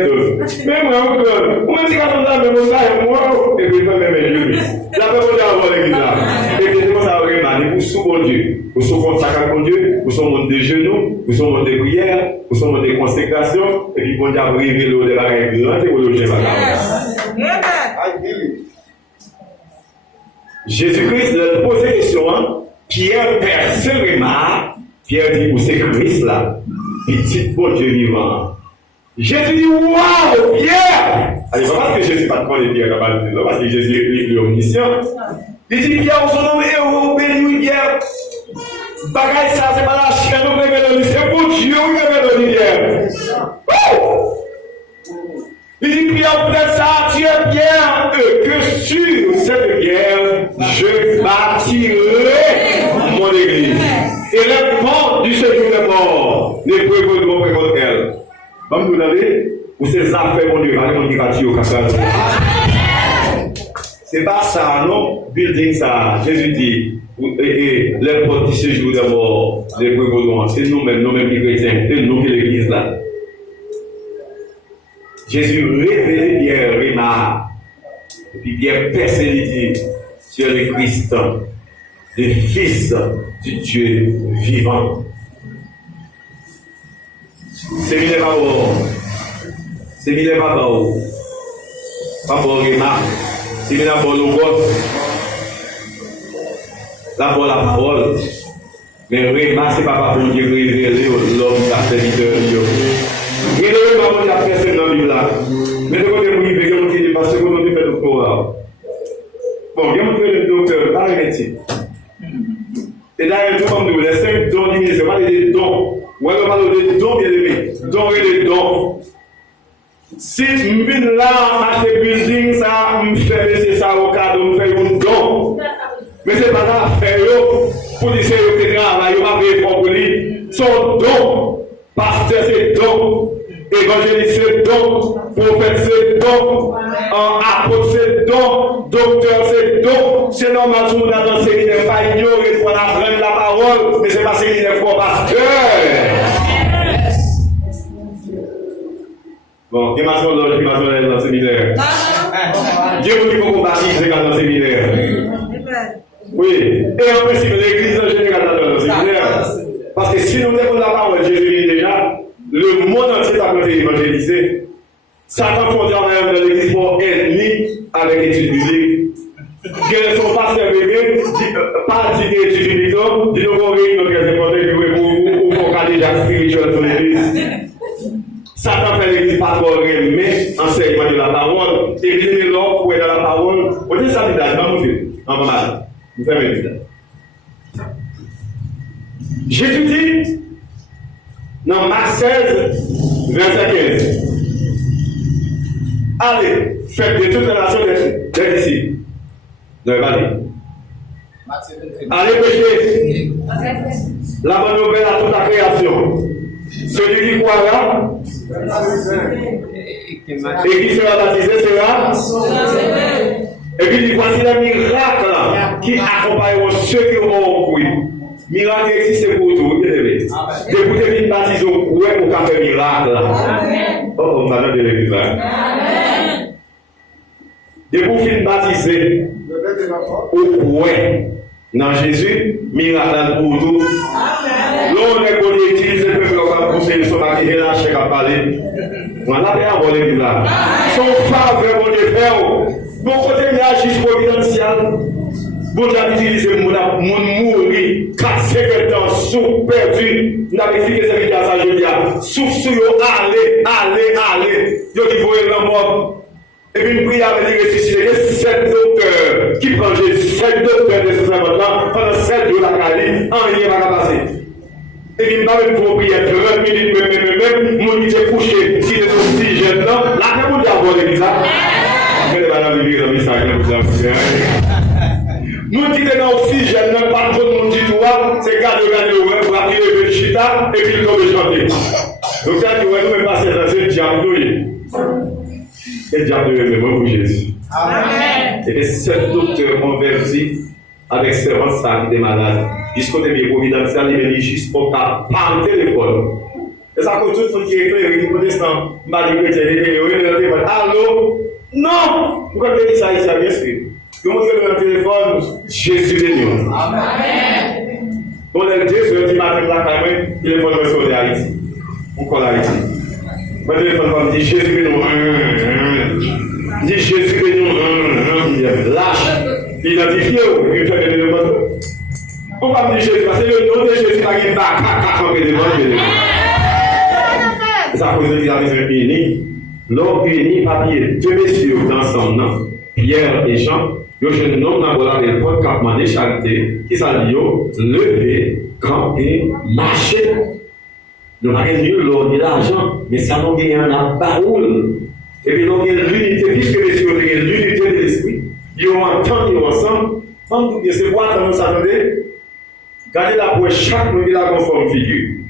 mais moi, on me dit qu'à mon âme, me monter, et moi, et puis il va me mettre. La personne a avoir l'église là. Et puis c'est comme ça, vraiment, vous sous bon Dieu, vous sous consacré à Dieu, vous sous monde de genoux, vous sous monde de prière, vous sous monde de consécration, et puis bon Dieu a révélé le bagage grand et vous le logez Jésus-Christ leur pose des questions. Pierre persévère, Pierre dit, où c'est Christ là, petit bon Dieu vivant. Jésus dit, waouh, Pierre! Alors, pas parce que Jésus pas de prendre Pierre dans la Bible, parce que Jésus est omniscient. Il dit, Pierre, son nom est héros, béni, Pierre. Bagaille ça, c'est pas la chienne, nous révélons, c'est pour Dieu, nous révélons, Pierre. Il dit, Pierre, peut-être ça, tu es Pierre, que sur cette pierre, je bâtirai mon église. Et les portes du séjour des morts ne pourront pas contre elle. Vous me demandez, où ces affaires, mon Dieu, allez, mon Dieu, au Cassandre. C'est pas ça, non? Building ça, Jésus dit, et les portes du séjour des morts ne pourront pas. C'est nous-mêmes, nous-mêmes qui chrétiens, c'est nous qui l'église là. Jésus révélait Pierre Rémar. Et puis Pierre persévère sur le Christ, le Fils du Dieu vivant. C'est mis les paroles. C'est mis les paroles. Pas pour Rémar. C'est mis la parole au vote. La parole. Mais Rémar, c'est pas pour Dieu révéler l'homme qui a serviteur de Dieu. Il y a des gens qui ont fait dans la Bible là. Mais de côté, vous vivez, vous dites, parce que vous avez fait le doctorat. Bon, il y a un peu de docteur, pas la médecine. Et d'ailleurs, tout comme nous, les 5 dons du ministère, pas des dons. Ou alors, on parle de dons, bien aimé. Dons et des dons. Si je viens là, acheter building, ça, je fais laisser ça au cadeau, je fais un don. Mais ce n'est pas ça, faire pour dire que c'est travail, on va faire pour lui. Son don. Pasteur, c'est don. Évangéliste, c'est don. Prophète, c'est don. Apôtre, c'est don. Docteur, c'est don. C'est normal, tout le monde a dans le séminaire, pas ignorer pour apprendre la parole, mais c'est pas séminaire pour pasteur. Bon, il m'a dit dans le séminaire. Dieu vous dit qu'on baptise dans le séminaire. Oui. Et en principe, l'église en général dans le séminaire. Parce que si nous avons la parole de Jésus déjà, le monde entier a été évangélisé. Satan fondé en même dans l'église pour ennemi avec l'étude biblique. Que son pasteur bébé, pas dit d'étude biblique, dit nous qu'on réunit nos importants pour qu'on déjà spirituel sur l'église. Satan fait l'église pas pour aimer enseignement de la parole, et il est là pour être dans la parole. On dit ça, c'est dans mon Dieu. En maman, vous faites mes visages. Jésus dit, dans Marc 16, verset 15, allez, faites de toute la nation des disciples. Allez, prêchez la bonne nouvelle à toute la création. Celui qui croira et qui sera baptisé sera. Et puis, il voici les miracles qui accompagneront ceux qui auront cru. Miracle existe pour tout, bien aimé. Dès que vous êtes baptisé au coué, vous pouvez faire miracle. Oh, madame de l'église. Dès que vous êtes baptisé au coué, dans Jésus, miracle pour tout. L'on est qu'on utilise le peuple comme pour c'est son mari est là, chèque à parler. On l'a fait avant l'église là. Son faveur, mon Dieu, frère. Bon côté, il y a juste providentiel. Bon Dieu a utilisé mon mourir, 4-5 ans, sous perdu. On a expliqué ce qui est à ça, je dis, souffle sur eux, allez. Yo qui voyait la mort. Et puis une prière avec les ressuscités. Il y a 7 docteurs qui prennent Jésus, 7 docteurs de ce moment-là, pendant 7 jours, la Cali, rien ne va passer. Et puis, il m'a même pour prier 30 minutes, même, mon qui s'est couché, si c'est aussi jeune, là, la terre, on dit à voir l'église là. Mais les madame, l'église, la message, nous qui sommes aussi jeunes, pas trop de monde dit toi, c'est garder ouais, pour appuyer le chita, et puis il tombe chanter. Donc, ça dit, ouais, nous, même passer dans ce diable, et le diable de moi pour Jésus. Amen. Et les 7 docteurs convertis avec servant ça qui était malade. Jusqu'au début providentiel, il venait juste pour par téléphone. Et ça cause tout le monde qui est éclairé, qui est protestant, m'a dit chrétien, il est allô? Non! Pourquoi tu dis ça ici, bien sûr? Tout le monde qui est dans le téléphone, Jésus est nous. Amen. On est 2 heures du matin, la caméra, il est pour le sol d'Haïti. Pourquoi l'Haïti? Mon téléphone va me dire Jésus est nous. Dit Jésus est nous. Il lâche. Identifié, il fait des demandes. On va me dire Jésus, parce que le nom de Jésus n'a rien à demander. Ça cause de dire avec un uni. L'homme uni, papier, 2 messieurs ensemble, Pierre et Jean, ils ont un nom dans le pot campement de charité qui s'allie lever, camper, marcher. Nous n'avons pas l'or ni l'argent, mais ça nous gagne un baoul. Et puis nous avons l'unité, puisque les yeux ont l'unité de l'esprit. Ils ont entendu ensemble. Quand vous dites, c'est quoi quand nous s'attendez? Gardez la pour chaque monde qui a une forme figure.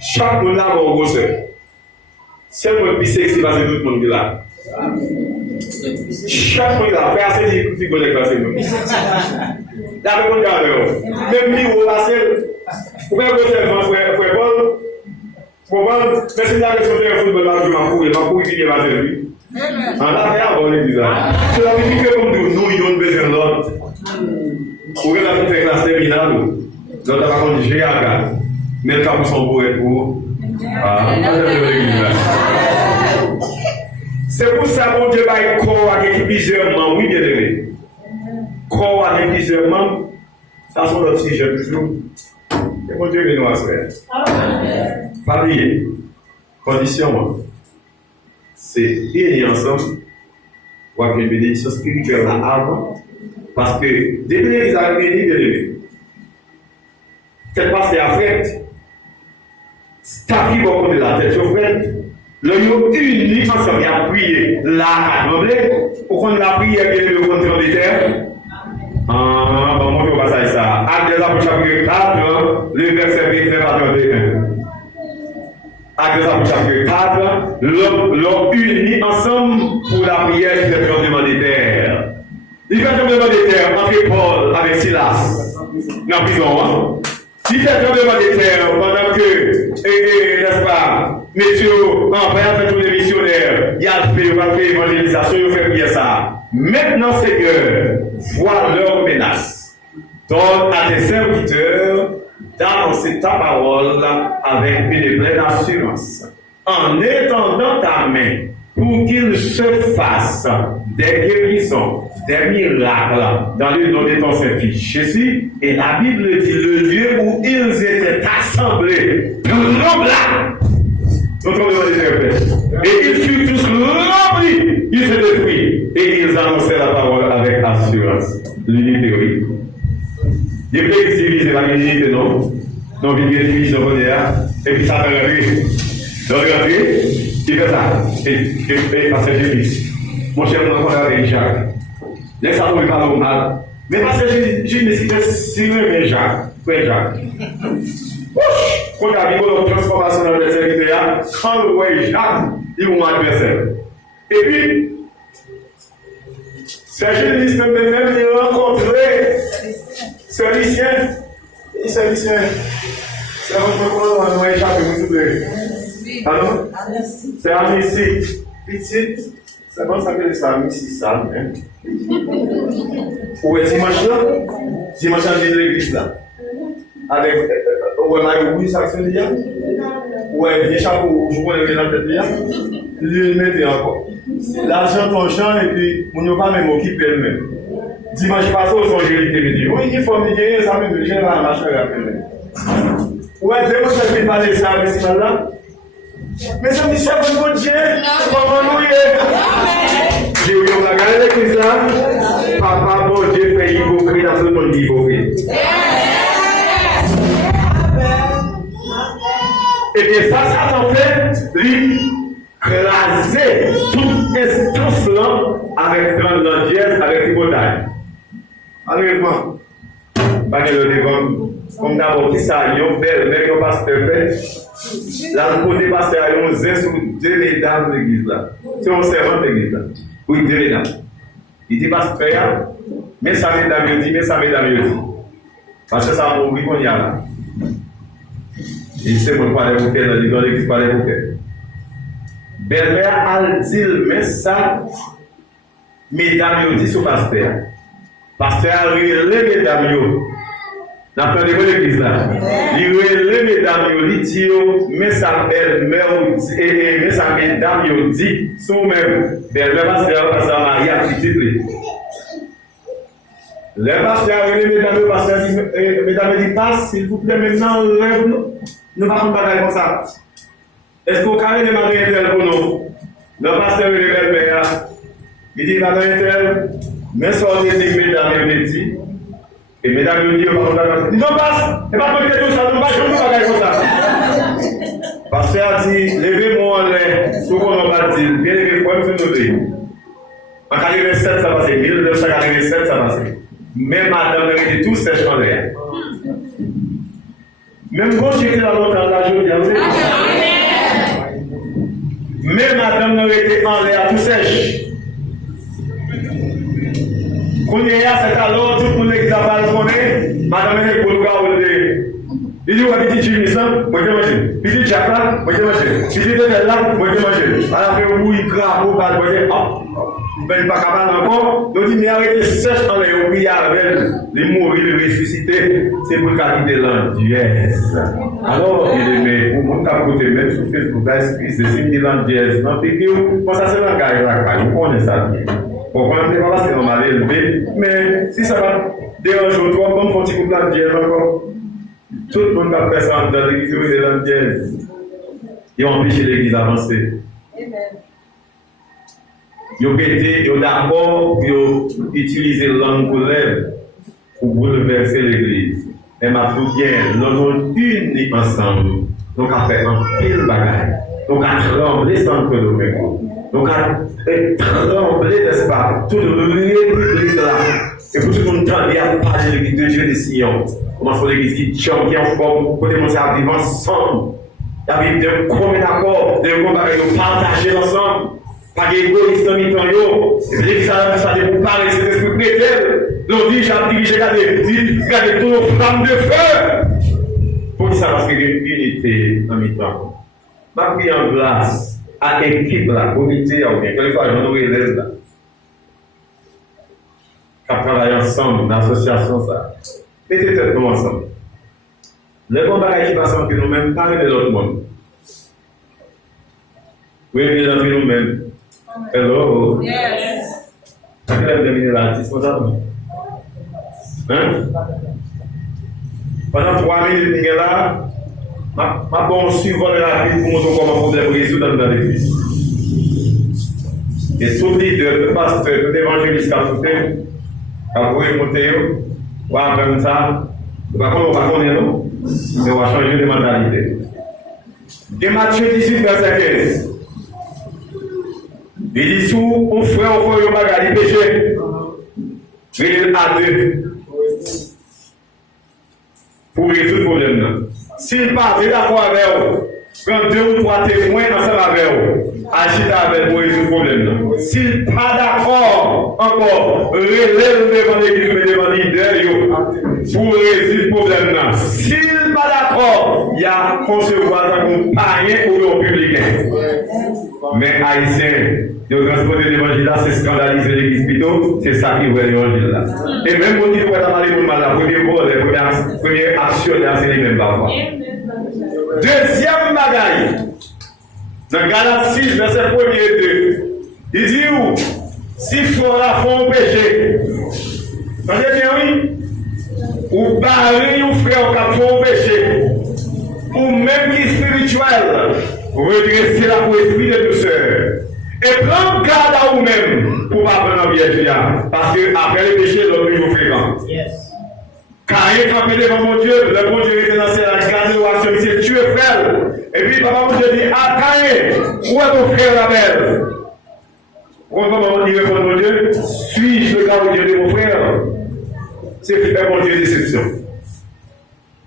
Chaque monde a une grosseur. C'est le plus sexy parce que tout le monde est là. Chaque monde a fait assez de figures de classe. La réponse est même si vous passez, vous pouvez vous faire frère Paul. Pour voir, mais si vous avez un football, je vais courir, qui va faire lui. En arrière, on est bizarre. C'est la vie que comme nous, nous avons besoin de l'autre. Pour que la fête fait classe terminale, l'autre va contre GAG. Mais le cap sont beaux et pour. C'est pour ça que Dieu va être corps avec plusieurs membres, oui, bien aimé. Corps avec plusieurs membres, ça sont notre sujet toujours. Et mon Dieu, nous à faire. Pas oublier, condition, c'est unir ensemble pour avoir une bénédiction spirituelle avant. Parce que depuis qu'ils arrivent unis, bien aimé, quelque part c'est à faire. Ta vie va prendre la tête, je fais. Le yo uni ensemble, il a prié là à trembler. Pour qu'on la prière et le contrôle des terres. Ah, bon, moi je vais passer ça. Acte des Apôtres chapitre 4, le verset 29 à 31. Acte des Apôtres chapitre 4, l'ont uni ensemble pour la prière et le tremblement des terres. Il fait tremblement des terres entre Paul avec Silas dans la prison. Il fait tremblement des terres pendant que, n'est-ce pas, messieurs, en fait tous les missionnaires, il y a fait l'évangélisation, il fait prier ça. Maintenant, Seigneur, vois leurs menaces. Donne à tes serviteurs d'annoncer ta parole avec une pleine assurance, en étendant ta main pour qu'ils se fassent des guérisons, des miracles dans le nom de ton Saint-Fils Jésus. Et la Bible dit le lieu où ils étaient assemblés trembla. Et ils furent tous remplis, ils se détruisent et ils annonçaient la parole avec assurance. L'unité, oui. Il y a des divisions par l'unité, non? Donc il y a des divisions pour dire, et puis ça va rentrer. Donc rentrer, il fait ça. Et parce que Jésus, mon cher, on va avec Jacques. Laisse-moi vous parler mal. Mais parce que Jésus, c'est le Jacques. Frère Jacques. Quand il y a une transformation dans le serviteur, quand le voit Jacques, il va m'adresser. Et puis, c'est Jésus même il a rencontré ce lycéen. Et ce lycéen, c'est un peu comme Jacques, vous souvenez. Alors, c'est un lycée petit. C'est bon, ça fait ça, mais c'est ça. Où est dimanche là? Dimanche à l'église là. Avec ouais, oui, ça c'est bien. Ouais, bien chapeau, je connais bien la tête bien. Le mettre encore. L'argent ton champ et puis, on n'a pas même occupé elle-même. Dimanche passé, on s'est dit, oui, il faut me gagner, ça me dit, la machin rapidement. Ouais, c'est moi qui vais parler ça, mais c'est là. Mais ça me dit, c'est bon Dieu, comment nous y est. J'ai eu la galère avec ça. Papa, bon Dieu, fait hypocrite, dans tout le monde hypocrite. Et bien ça en fait, lui, craser toute instance là avec grande largesse, avec hypothèse. Honnêtement, pas que le devant, comme d'abord, qui ça, il y a un bel, mais un pasteur fait. Là, le côté pasteur, il y a un zin sur deux mesdames de l'église là. C'est un servant de l'église là. Oui, deux mesdames. Il dit pasteur, mais ça mesdames, il dit, mais ça mesdames, il dit. Parce que ça m'a oublié qu'on y a là. Il sait qu'on parle de bouquet, dans l'église parle de bouquet. Belle-mère a dit, mais ça, mesdames, il dit sur pasteur. Pasteur a relé mesdames, n'entendez pas l'église là. Il relé mesdames, il dit, mais sa belle-mère, mais sa mesdames, il dit, sous même, belle-mère, pasteur, pasteur Marie a petit titre. Le pasteur a relé mesdames, pasteur dit, mesdames, il dit, passe, s'il vous plaît, maintenant, lève-nous. Nous ne parlons pas comme ça. Est-ce qu'on carré de madame Intel pour nous? Le pasteur et le belle-mère, il dit madame Intel, mais ça on dit mesdames et dit, et mesdames et dit, non passe, et pas pour tout ça, nous ne parlons pas comme ça. Pasteur a dit, levez-moi en l'air, ce qu'on va dire, bien levé, pour me faire en 87, ça passe, 1987, ça passe. Même madame était tout sèche en l'air. Même quand j'étais dans l'autre la journée, même madame n'aurait été en l'air tout sèche. Quand il y a cet alors, tout le monde qui a balconné, madame est pour le gars, il dit, ouais, petit Jimmy, ça, moi je mange. Petit Jack là, moi je mange. Petit Daniel là, moi je mange. À la fin, où il craque, où il va, ben pas capable encore. Donc il dit, mais arrêtez sèche en l'air, il y a avec les mourir, les ressusciter, c'est pour quitter l'andiès. Alors, il est, mais pour mon capote, même sur Facebook, c'est signe de l'andiès. Non, c'est que, moi ça c'est la gueule là, on connaît ça bien. Bon, on ne peut pas passer normal élevé, mais si ça va déranger toi, comme faut-il couper l'andiès encore. Tout le monde a fait ça dans l'église de l'andiès. Ils ont empêché l'église d'avancer. Ils ont d'accord pour utiliser la langue pour lèvres pour bouleverser l'église. Et ma tout bien, nous sommes unis ensemble. Donc, à faire un pile bagaille. Donc, à trembler sans que nous mettons. Donc, à trembler, n'est-ce pas? Tout l'église là. Et pour tout le monde, il y a pas de l'église de Dieu de Sion. Comment faut l'église qui chante, qui est en forme, pour commencer à vivre ensemble. Il y a de commun accord, de commun partager ensemble. Pas d'égoïsme dans les temps. L'église ça pour parler, c'est esprit prétel. Donc, dit, j'ai dirigé, regardez tout, flamme de feu. Pour ça, parce qu'il y a une unité dans mes temps. Ma pris en glace, à l'équipe là, comité, quelquefois, j'en aurais l'aise là. Qui travaillent ensemble, l'association, ça. Mettez tête nous ensemble. Les bons bagages qui passent entre nous-mêmes, parlez de l'autre monde. Oui, bien entre nous-mêmes. Hello. Yes. Vous avez deviné l'artiste, vous avez. Hein? Pendant 3 minutes, il est là. Ma bonne suivant la vie pour montrer comment on peut résoudre dans l'église. Et tout leader, tout pasteur, tout évangéliste qui a fouté, qui a voulu monter, ou à même ça, on va connaître, non? Mais on va changer de mentalité. De Matthieu 18, verset 15. Il dit sous un frère au foyer au bagage, il péché. Il à deux. Pour résoudre le problème. S'il parle d'accord avec vous, prend 2 ou 3 témoins ensemble avec vous, agite avec vous pour résoudre le problème. S'il n'est pas d'accord, encore, relève devant l'église, devant l'idée, pour résoudre le problème. S'il n'est pas d'accord, il y a concevoir un païen ou un publicain. Mais Haïtiens, ils ont transporté l'évangile là, c'est scandaliser l'église plutôt, c'est ça qui ouvre l'évangile là. Et même quand ils voient dans les mal, la première action, c'est les mêmes parfois. Deuxième bagaille, dans Galates 6, verset 1er et 2, il dit où si frère font péché, entendez bien oui, ou barrer ou frère qui font péché, ou même qui est spirituel, redresser la pour esprit de douceur. Et prendre garde à vous-même pour ne pas prendre un piège. Parce que après le péché, l'autre toujours fréquent. Car il est campé devant mon Dieu, le bon Dieu était dans ses garde de celui c'est tu es frère. Et puis papa mon Dieu dit, ah Caïn, où est ton frère Abel? Comment il répond mon Dieu? Suis-je le garde de Dieu de mon frère? C'est faire mon Dieu déception.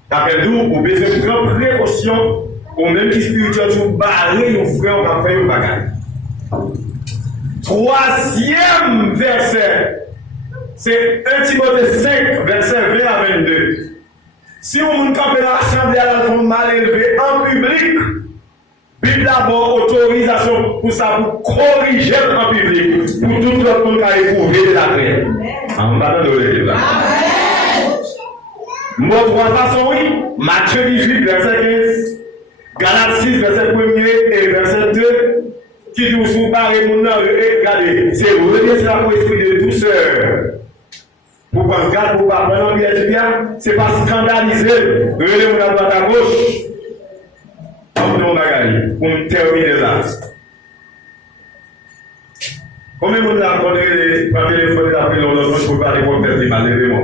Après nous, vous besoin de grande précaution, ou même qui spirituel, vous barrer nos frères, on va faire une bagaille. Troisième verset, c'est 1 Timothée 5, verset 20 à 22. Si on campe l'assemblée à la forme mal élevée en public, Bible d'abord autorisation pour ça, pour corriger en public, pour tout le monde qui a éprouvé de la paix. On va dans le livre. Mot trois façons, oui. Matthieu 18, verset 15. Galates 6, verset 1er et verset 2. Qui dit vous parlez mon nom, regardez, c'est redresser la pour esprit de douceur. Pour pas garder, pour pas prendre bien, c'est pas scandaliser, relève mon à droite à gauche. On pour terminer là. Combien de monde a connu par téléphone d'appeler l'autre pour parler pour faire du mal, levez-moi.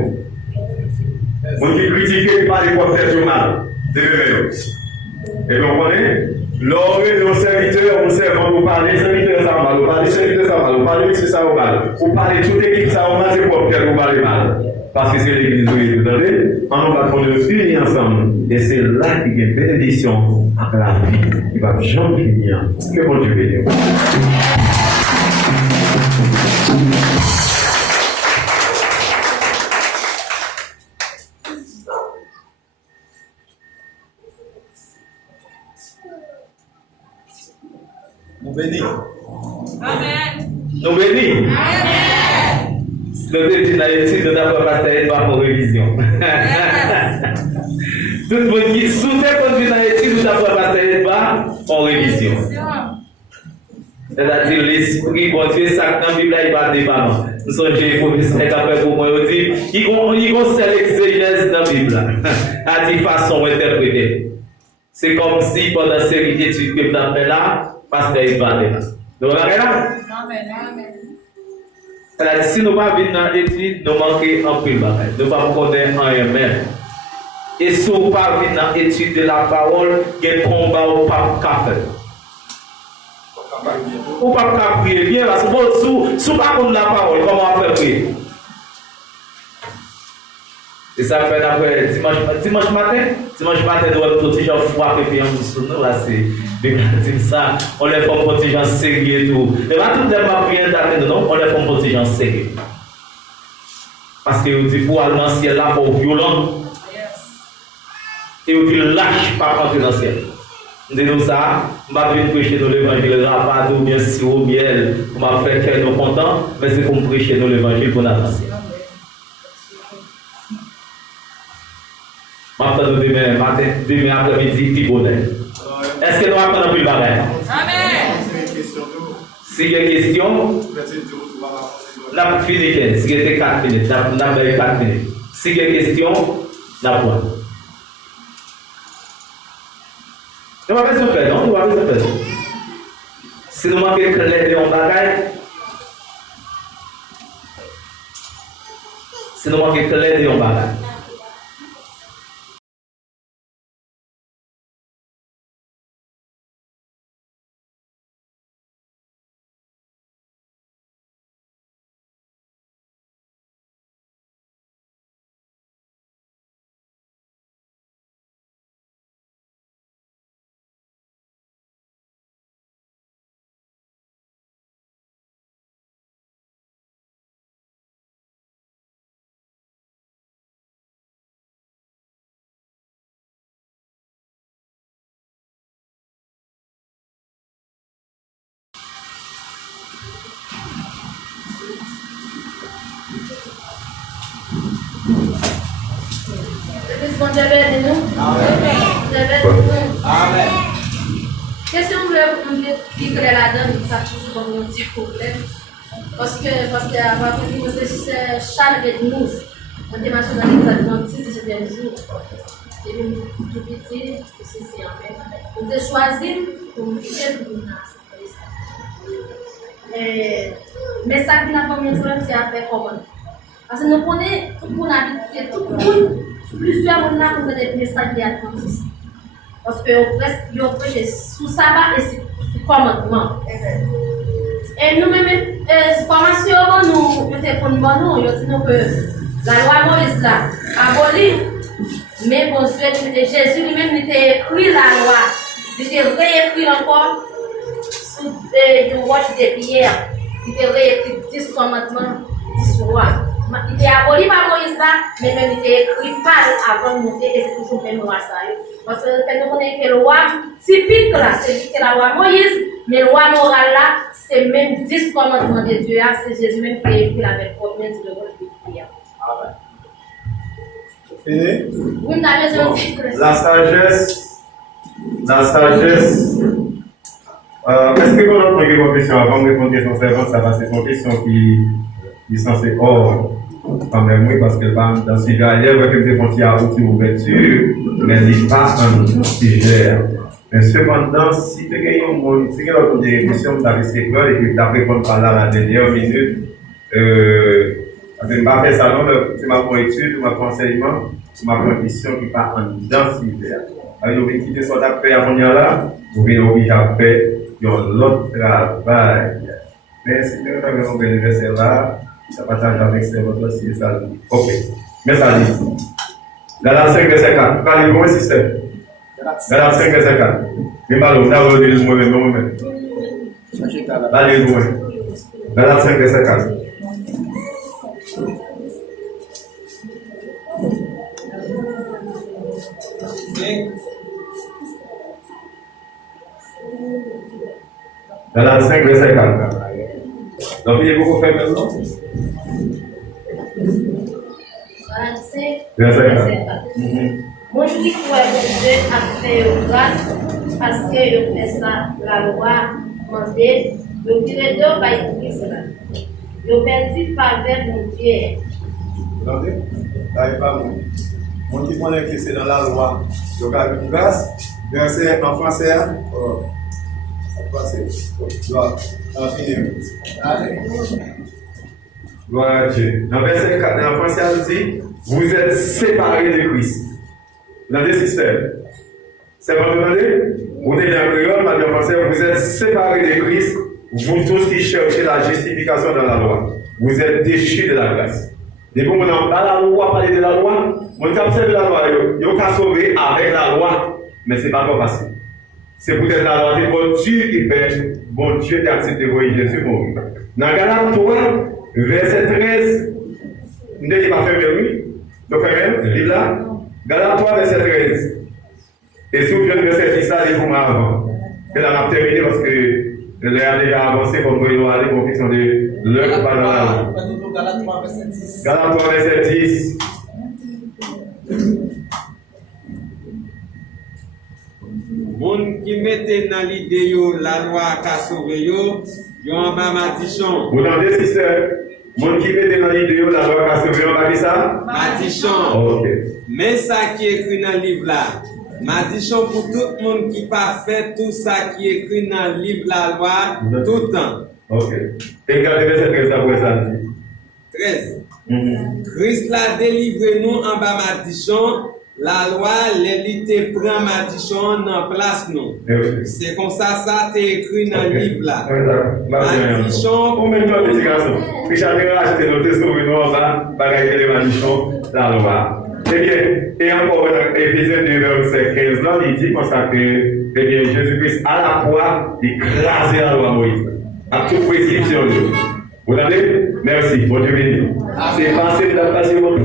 On qui critique par les porteurs du mal, levez-moi. Et bien on connaît, l'homme et nos serviteurs, on sert quand vous parlez, serviteurs ça va mal, vous parlez serviteurs ça va mal, vous parlez monsieur ça va mal, vous parlez toute l'équipe ça va mal, c'est pour faire vous parlez mal. Parce que c'est l'église où vous entendez, on va prendre le finir ensemble. Et c'est là qu'il y a une bénédiction à la vie. Il va jamais finir. Que bon Dieu bénisse. Nous bénis. Amen. Nous bénis. Amen. Le petit dans l'étude de d'abord pasteur Edouard pour révision. Tout le monde qui sous tes conduits dans l'étude de d'abord pasteur Edouard en révision. C'est-à-dire l'esprit, bon Dieu, ça dans la Bible, il va dépendre. Nous sommes des professeurs qui ont fait pour moi, ils disent, ils ont l'exégèse dans la Bible, à des façons interprétées. C'est comme si pendant la série d'études que vous avez là, pasteur Edouard est là. Donc, là? Amen. C'est-à-dire, si nous ne pas venir dans l'étude, nous manquons un peu de bagaille. Nous ne pas connaître un même. Et si nous ne pas venir dans l'étude de la parole, il y a un combat au pape café. Ou pas qu'à prier bien, parce que si vous ne pas connaître la parole, comment on fait prier? Et ça fait d'après dimanche matin, nous avons un petit genre frappé puis on nous nous là, c'est ça, on les fait un petit genre sérieux et tout. Et pas tout le monde prier d'après non, on les fait un petit genre sérieux. Parce que vous dites pour aller dans le ciel là, pour violent. Et vous dites lâche pas rentrer dans le ciel. Nous ça, je ne vais pas venir prêcher dans l'évangile, rabat ou bien sirop, miel, pour me faire qu'elle nous content, mais c'est pour prêcher dans l'évangile pour nous avancer. Maintenant, demain après-midi, petit bonheur. Est-ce que nous apprenons plus le bagage? Amen. Si il y a une question, nous avons fini 15. Si il y a 4 minutes, nous avons 4 minutes. Si il y a une question, nous avons. Nous ne pouvons pas faire, non? Nous ne pouvons pas faire. Si nous manquons de clair de bagage, si nous manquons de clair de bagage. bon Dieu bénisse nous. Amen. Question que vous dire que la donne, ça toujours comme un petit problème. Parce que avant que nous c'est Charles Bedmousse, on était marché dans les Adventistes, c'était un jour. Et puis tout petit, c'est en fait. On a choisi pour nous quitter pour nous mais ça qui n'a pas mis c'est à faire comment. Parce que nous connaissons tout le monde habitué, tout le monde, plusieurs monde là pour faire des messages des Adventistes. Parce que vous prêchez sous sabbat et sous commandement. Et nous-mêmes, formation, nous mettons pour nous, nous disons que la loi Moïse là, abolie. Mais bon Dieu, Jésus lui-même, il a écrit la loi. Il a réécrit encore sous une roche de pierre. Il a réécrit 10 commandements, 10 lois. Il a aboli par Moïse là, mais même il a écrit par avant de monter et c'est toujours même loi ça. Parce que nous connaissons que la loi typique là, c'est la loi Moïse, mais la loi morale là, c'est même 10 commandements de Dieu, c'est Jésus même qui a écrit la même commande de roche de pierre. Amen. Fini? Oui, nous avons besoin de La sagesse. Est-ce que vous avez une question avant de répondre à son servant? Ça va, c'est une question qui est censée hors quand même, oui, parce que dans ce sujet, il y a des frontières à ouverture, mais il n'est pas un sujet. Mais cependant, si tu as une question, tu as resté clair et que tu as répondu par là la dernière minute, je ne vais pas faire ça, non, c'est ma étude, ma enseignement, ma condition qui part en dans ce sujet. Alors, vous pouvez quitter ce que tu as fait avant là, vous pouvez obligé à faire l'autre travail. Mais si tu as un verset là, ça partage avec ces autres aussi, ça. Ok. Mais ça dit. Dans la 5 verset 4, parlez comment système. Dans la 5 verset 4. Mais parlez, vous avez dit le mot même. Allez, vous. Dans la 5 verset 4. Dans la 5 verset 4. Donc, il y a beaucoup fait maintenant. Verset 4. Moi, je dis que Dieu a fait grâce parce que je fais ça, la loi mandée. Je dirais deux par écrit cela. Je perdu faveur mon Dieu. Vous entendez? Là, il parle. Mon qui connaît que c'est dans la loi. Donc, avec grâce, verset en français. Gloire à Dieu. Dans verset 4, dans français, on dit vous êtes séparés de Christ. Dans des systèmes. C'est pas demandé? Vous êtes dans le créole, mais en français, vous êtes séparés de Christ, vous tous qui cherchez la justification dans la loi. Vous êtes déchus de la grâce. Dès qu'on n'a pas la loi, parler de la loi, on a observé la loi, il y a sauvé avec la loi, mais ce n'est pas facile. C'est peut-être la loi, c'est bon Dieu qui fait, bon Dieu qui accepte de voir Jésus pour nous. Dans Galates 3, verset 13, nous ne pas fermé, oui? Donc, fermé, livre là. Galates 3, verset 13. Et si vous voulez verset 10, ça, il faut avant. Et là, on a terminé parce que les a déjà avancé pour nous aller pour question de l'heure par là. Galates 3, verset 10. Galates 3, verset 10. Moun qui mette dans l'idée la loi qu'a sauvé yo en bas matichon. Vous entendez, sister? Moun qui mette dans l'idée la loi qu'a sauvé yo en bas ça? Matichon. Ok. Mais ça qui est écrit dans le livre là, matichon pour tout le monde qui pas fait tout ça qui est écrit dans le livre la loi tout le temps. Ok. Et regardez verset 13 après ça. 13. Christ l'a délivré nous en bas matichon. La loi, l'élite prend matichon en place nous. C'est comme ça, ça t'est écrit dans le livre là. Matichon. Combien de temps petit garçon? Richard a acheté notre sauvé nous en bas, bagaille les matichons, la loi. Eh bien, et encore dans Éphésiens 2, verset 15, là, il dit comme ça que, eh bien, Jésus-Christ à la croix, il écrasé la loi Moïse. À toute prescription. Vous entendez? Merci. Bonne journée. C'est passé de la passion.